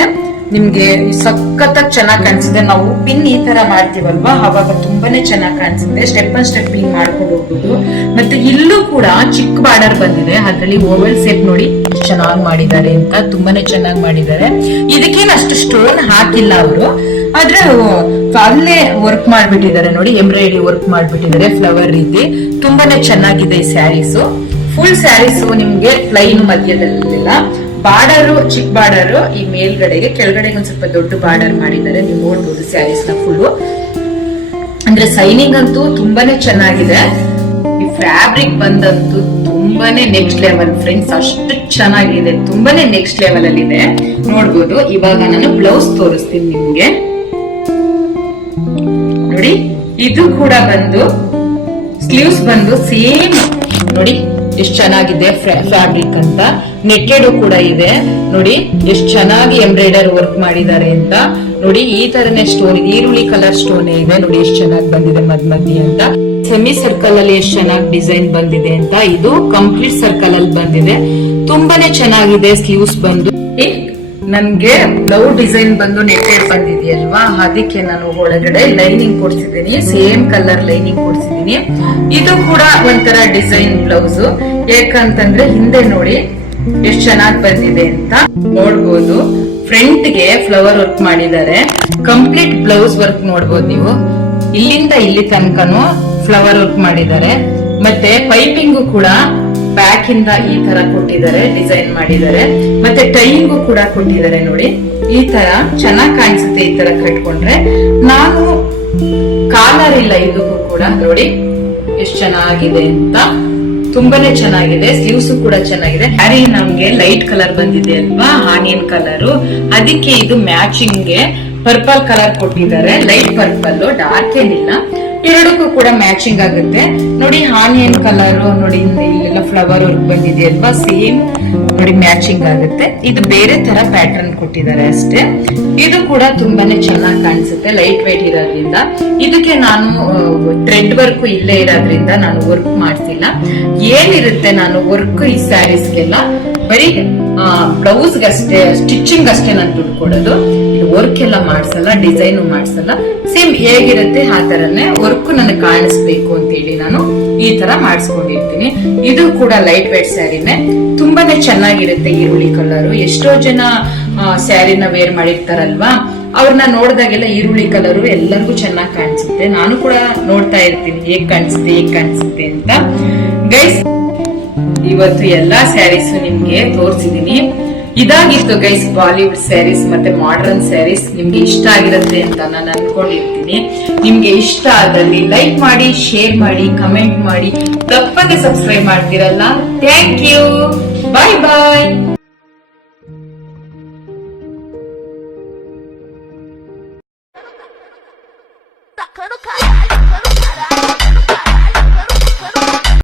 ನಿಮ್ಗೆ ಸಖತ್ತಾಗಿ ಚೆನ್ನಾಗಿ ಕಾಣಿಸಿದೆ ನಾವು ಪಿನ್ ಈ ತರ ಮಾಡ್ತೀವಲ್ವಾ? ಅವಾಗ ತುಂಬಾನೇ ಚೆನ್ನಾಗಿ ಕಾಣಿಸುತ್ತೆ. ಸ್ಟೆಪ್ ಬೈ ಸ್ಟೆಪ್ ಹಿಂಗ್ ಮಾಡ್ಕೊಂಡು ಹೋಗ್ಬೋದು. ಮತ್ತೆ ಇಲ್ಲೂ ಕೂಡ ಚಿಕ್ಕ ಬಾರ್ಡರ್ ಬಂದಿದೆ. ಅದ್ರಲ್ಲಿ ಓವಲ್ ಸೇಪ್ ನೋಡಿ ಚೆನ್ನಾಗಿ ಮಾಡಿದ್ದಾರೆ ಅಂತ ತುಂಬಾನೇ ಚೆನ್ನಾಗಿ ಮಾಡಿದ್ದಾರೆ. ಇದಕ್ಕೇನು ಅಷ್ಟು ಸ್ಟೋನ್ ಹಾಕಿಲ್ಲ ಅವರು. ಆದ್ರೆ ಅಲ್ಲೇ ವರ್ಕ್ ಮಾಡ್ಬಿಟ್ಟಿದ್ದಾರೆ ನೋಡಿ ಎಂಬ್ರಾಯ್ಡರಿ ವರ್ಕ್ ಮಾಡ್ಬಿಟ್ಟಿದ್ದಾರೆ ಫ್ಲವರ್ ರೀತಿ. ತುಂಬಾನೇ ಚೆನ್ನಾಗಿದೆ ಈ ಸ್ಯಾರೀಸು ಫುಲ್ ಸ್ಯಾರೀಸು ನಿಮ್ಗೆ ಪ್ಲೈನ್ ಮಧ್ಯದಲ್ಲಿಲ್ಲ. ಬಾರ್ಡರ್ ಚಿಕ್ಕ ಬಾರ್ಡರ್ ಈ ಮೇಲ್ಗಡೆಗೆ, ಕೆಳಗಡೆಗೆ ಒಂದ್ ಸ್ವಲ್ಪ ದೊಡ್ಡ ಬಾರ್ಡರ್ ಮಾಡಿದ್ದಾರೆ. ನೀವು ನೋಡ್ಬೋದು ಸ್ಯಾರೀಸ್ನ ಫುಲ್ ಅಂದ್ರೆ ಸೈನಿಂಗ್ ಅಂತೂ ತುಂಬಾನೇ ಚೆನ್ನಾಗಿದೆ. ಈ ಫ್ಯಾಬ್ರಿಕ್ ಬಂದಂತೂ ತುಂಬಾನೇ ನೆಕ್ಸ್ಟ್ ಲೆವೆಲ್ ಫ್ರೆಂಡ್ಸ್ ಅಷ್ಟು ಚೆನ್ನಾಗಿದೆ. ತುಂಬಾನೇ ನೆಕ್ಸ್ಟ್ ಲೆವೆಲ್ ಅಲ್ಲಿ ಇದೆ. ನೋಡ್ಬೋದು. ಇವಾಗ ನಾನು ಬ್ಲೌಸ್ ತೋರಿಸ್ತೀನಿ ನಿಮ್ಗೆ. ನೋಡಿ, ಇದು ಕೂಡ ಬಂದು ಸ್ಲೀವ್ಸ್ ಬಂದು ಸೇಮ್ ನೋಡಿ ಎಷ್ಟು ಚೆನ್ನಾಗಿದೆ ಫ್ಯಾಬ್ರಿಕ್ ಅಂತ. ನೆಕ್ಕೆಡು ಕೂಡ ಇದೆ. ನೋಡಿ, ಎಷ್ಟು ಚೆನ್ನಾಗಿ ಎಂಬ್ರಾಯ್ಡರ್ ವರ್ಕ್ ಮಾಡಿದ್ದಾರೆ ಅಂತ. ನೋಡಿ, ಈ ತರನೇ ಸ್ಟೋನ್ ಈರುಳ್ಳಿ ಕಲರ್ ಸ್ಟೋನ್ ಇದೆ. ನೋಡಿ, ಎಷ್ಟು ಚೆನ್ನಾಗಿ ಬಂದಿದೆ ಮದ್ ಮಧ್ಯ ಅಂತ. ಸೆಮಿ ಸರ್ಕಲ್ ಅಲ್ಲಿ ಎಷ್ಟು ಚೆನ್ನಾಗಿ ಡಿಸೈನ್ ಬಂದಿದೆ ಅಂತ. ಇದು ಕಂಪ್ಲೀಟ್ ಸರ್ಕಲ್ ಅಲ್ಲಿ ಬಂದಿದೆ. ತುಂಬಾನೇ ಚೆನ್ನಾಗಿದೆ ಸ್ಲೀವ್ಸ್ ಬಂದು. ನನ್ಗೆ ಬ್ಲೌ ಡಿಸೈನ್ ಬಂದು ನೆಟ್ಟೆ ಬಂದಿದೆಯಲ್ವಾ? ಅದಕ್ಕೆ ನಾನು ಒಳಗಡೆ ಲೈನಿಂಗ್ ಕೊಡ್ಸಿದ್ದೀನಿ, ಸೇಮ್ ಕಲರ್ ಲೈನಿಂಗ್ ಕೊಡ್ಸಿದ್ದೀನಿ. ಇದು ಕೂಡ ಒಂಥರ ಡಿಸೈನ್ ಬ್ಲೌಸ್. ಯಾಕಂತಂದ್ರೆ ಹಿಂದೆ ನೋಡಿ ಎಷ್ಟು ಚೆನ್ನಾಗಿ ಬಂದಿದೆ ಅಂತ ನೋಡ್ಬೋದು. ಫ್ರಂಟ್ಗೆ ಫ್ಲವರ್ ವರ್ಕ್ ಮಾಡಿದ್ದಾರೆ. ಕಂಪ್ಲೀಟ್ ಬ್ಲೌಸ್ ವರ್ಕ್ ನೋಡ್ಬೋದು ನೀವು. ಇಲ್ಲಿಂದ ಇಲ್ಲಿ ತನಕನು ಫ್ಲವರ್ ವರ್ಕ್ ಮಾಡಿದ್ದಾರೆ. ಮತ್ತೆ ಪೈಪಿಂಗು ಕೂಡ ಬ್ಯಾಕ್ ಇಂದ ಈ ತರ ಕೊಟ್ಟಿದ್ದಾರೆ ಡಿಸೈನ್ ಮಾಡಿದ್ದಾರೆ. ಮತ್ತೆ ಟೈಯಿಂಗು ಕೂಡ ಕೊಟ್ಟಿದ್ದಾರೆ ನೋಡಿ. ಈ ತರ ಚೆನ್ನಾಗಿ ಕಾಣಿಸುತ್ತೆ ಈ ತರ ಕಟ್ಕೊಂಡ್ರೆ ನಾನು ಕಾಲರ್ ಇಲ್ಲ ಇದಕ್ಕೂ ಕೂಡ ನೋಡಿ. ಎಷ್ಟು ಚೆನ್ನಾಗಿದೆ ಅಂತ. ತುಂಬಾನೇ ಚೆನ್ನಾಗಿದೆ ಸ್ಲೀವ್ಸ್ ಕೂಡ ಚೆನ್ನಾಗಿದೆ. ಹ್ಯಾರಿ ನಮ್ಗೆ ಲೈಟ್ ಕಲರ್ ಬಂದಿದೆ ಅಲ್ವಾ ಆನಿಯನ್ ಕಲರ್ ಅದಕ್ಕೆ ಇದು ಮ್ಯಾಚಿಂಗ್ಗೆ ಪರ್ಪಲ್ ಕಲರ್ ಕೊಟ್ಟಿದ್ದಾರೆ. ಲೈಟ್ ಪರ್ಪಲ್ ಡಾರ್ಕ್ ಏನಿಲ್ಲ. ಎರಡಕ್ಕೂ ಕೂಡ ಮ್ಯಾಚಿಂಗ್ ಆಗುತ್ತೆ. ನೋಡಿ ಆನಿಯನ್ ಕಲರ್ ನೋಡಿ ಇಲ್ಲಿ- ಇಲ್ಲೆಲ್ಲ ಫ್ಲವರ್ ವರ್ಕ್ ಬಂದಿದೆ ಅಲ್ವಾ? ಸೇಮ್ ನೋಡಿ ಮ್ಯಾಚಿಂಗ್ ಆಗುತ್ತೆ. ಇದು ಬೇರೆ ತರ ಪ್ಯಾಟರ್ನ್ ಕೊಟ್ಟಿದ್ದಾರೆ ಅಷ್ಟೇ. ಇದು ಕೂಡ ತುಂಬಾನೇ ಚೆನ್ನಾಗಿ ಕಾಣಿಸುತ್ತೆ ಲೈಟ್ ವೈಟ್ ಇರೋದ್ರಿಂದ. ಇದಕ್ಕೆ ನಾನು ಥ್ರೆಡ್ ವರ್ಕ್ ಇಲ್ಲೇ ಇರೋದ್ರಿಂದ ನಾನು ವರ್ಕ್ ಮಾಡ್ತಿಲ್ಲ. ಏನಿರುತ್ತೆ ನಾನು ವರ್ಕ್ ಈ ಸ್ಯಾರೀಸ್ಗೆಲ್ಲ ಬರೀ ಬ್ಲೌಸ್ಗಷ್ಟೇ ಸ್ಟಿಚಿಂಗ್ ಅಷ್ಟೇ ನಾನು ದುಡ್ಡು ಕೊಡೋದು. ಇದು ವರ್ಕ್ ಎಲ್ಲ ಮಾಡ್ಸಲ್ಲ ಡಿಸೈನ್ ಮಾಡ್ಸಲ್ಲ. ಸೇಮ್ ಹೇಗಿರುತ್ತೆ ಆ ತರನೇ ವರ್ಕ್ ನನಗೆ ಕಾಣಿಸ್ಬೇಕು ಅಂತ ಹೇಳಿ ನಾನು ಈ ತರ ಮಾಡಿಸ್ಕೊಂಡಿರ್ತೀನಿ. ಇದು ಕೂಡ ಲೈಟ್ ವೇಟ್ ಸ್ಯಾರಿನೇ. ತುಂಬಾನೇ ಚೆನ್ನಾಗಿರುತ್ತೆ ಈರುಳ್ಳಿ ಕಲರ್ ಎಷ್ಟೋ ಜನ ಸ್ಯಾರಿನ ವೇರ್ ಮಾಡಿರ್ತಾರಲ್ವಾ? ಅವ್ರನ್ನ ನೋಡಿದಾಗೆಲ್ಲ ಈರುಳ್ಳಿ ಕಲರು ಎಲ್ಲರಿಗೂ ಚೆನ್ನಾಗಿ ಕಾಣಿಸುತ್ತೆ. ನಾನು ಕೂಡ ನೋಡ್ತಾ ಇರ್ತೀನಿ. ಹೇಗ್ ಕಾಣಿಸುತ್ತೆ ಹೇಗ್ ಕಾಣಿಸುತ್ತೆ ಅಂತ. ಗೈಸ್ ಇವತ್ತು ಎಲ್ಲಾ ಸ್ಯಾರೀಸ್ ನಿಮ್ಗೆ ತೋರಿಸಿದೀನಿ. ಇದಾಗಿತ್ತು ಗೈಸ್ ಬಾಲಿವುಡ್ ಸ್ಯಾರೀಸ್ ಮತ್ತೆ ಮಾಡರ್ನ್ ಸ್ಯಾರೀಸ್ ನಿಮ್ಗೆ ಇಷ್ಟ ಆಗಿರುತ್ತೆ ಅಂತ ನಾನು ಅನ್ಕೊಂಡಿರ್ತೀನಿ. ನಿಮ್ಗೆ ಇಷ್ಟ ಆದಲ್ಲಿ ಲೈಕ್ ಮಾಡಿ ಶೇರ್ ಮಾಡಿ ಕಮೆಂಟ್ ಮಾಡಿ, ತಪ್ಪದೆ ಸಬ್ಸ್ಕ್ರೈಬ್ ಮಾಡ್ತಿರಲ್ಲ. Thank you bye bye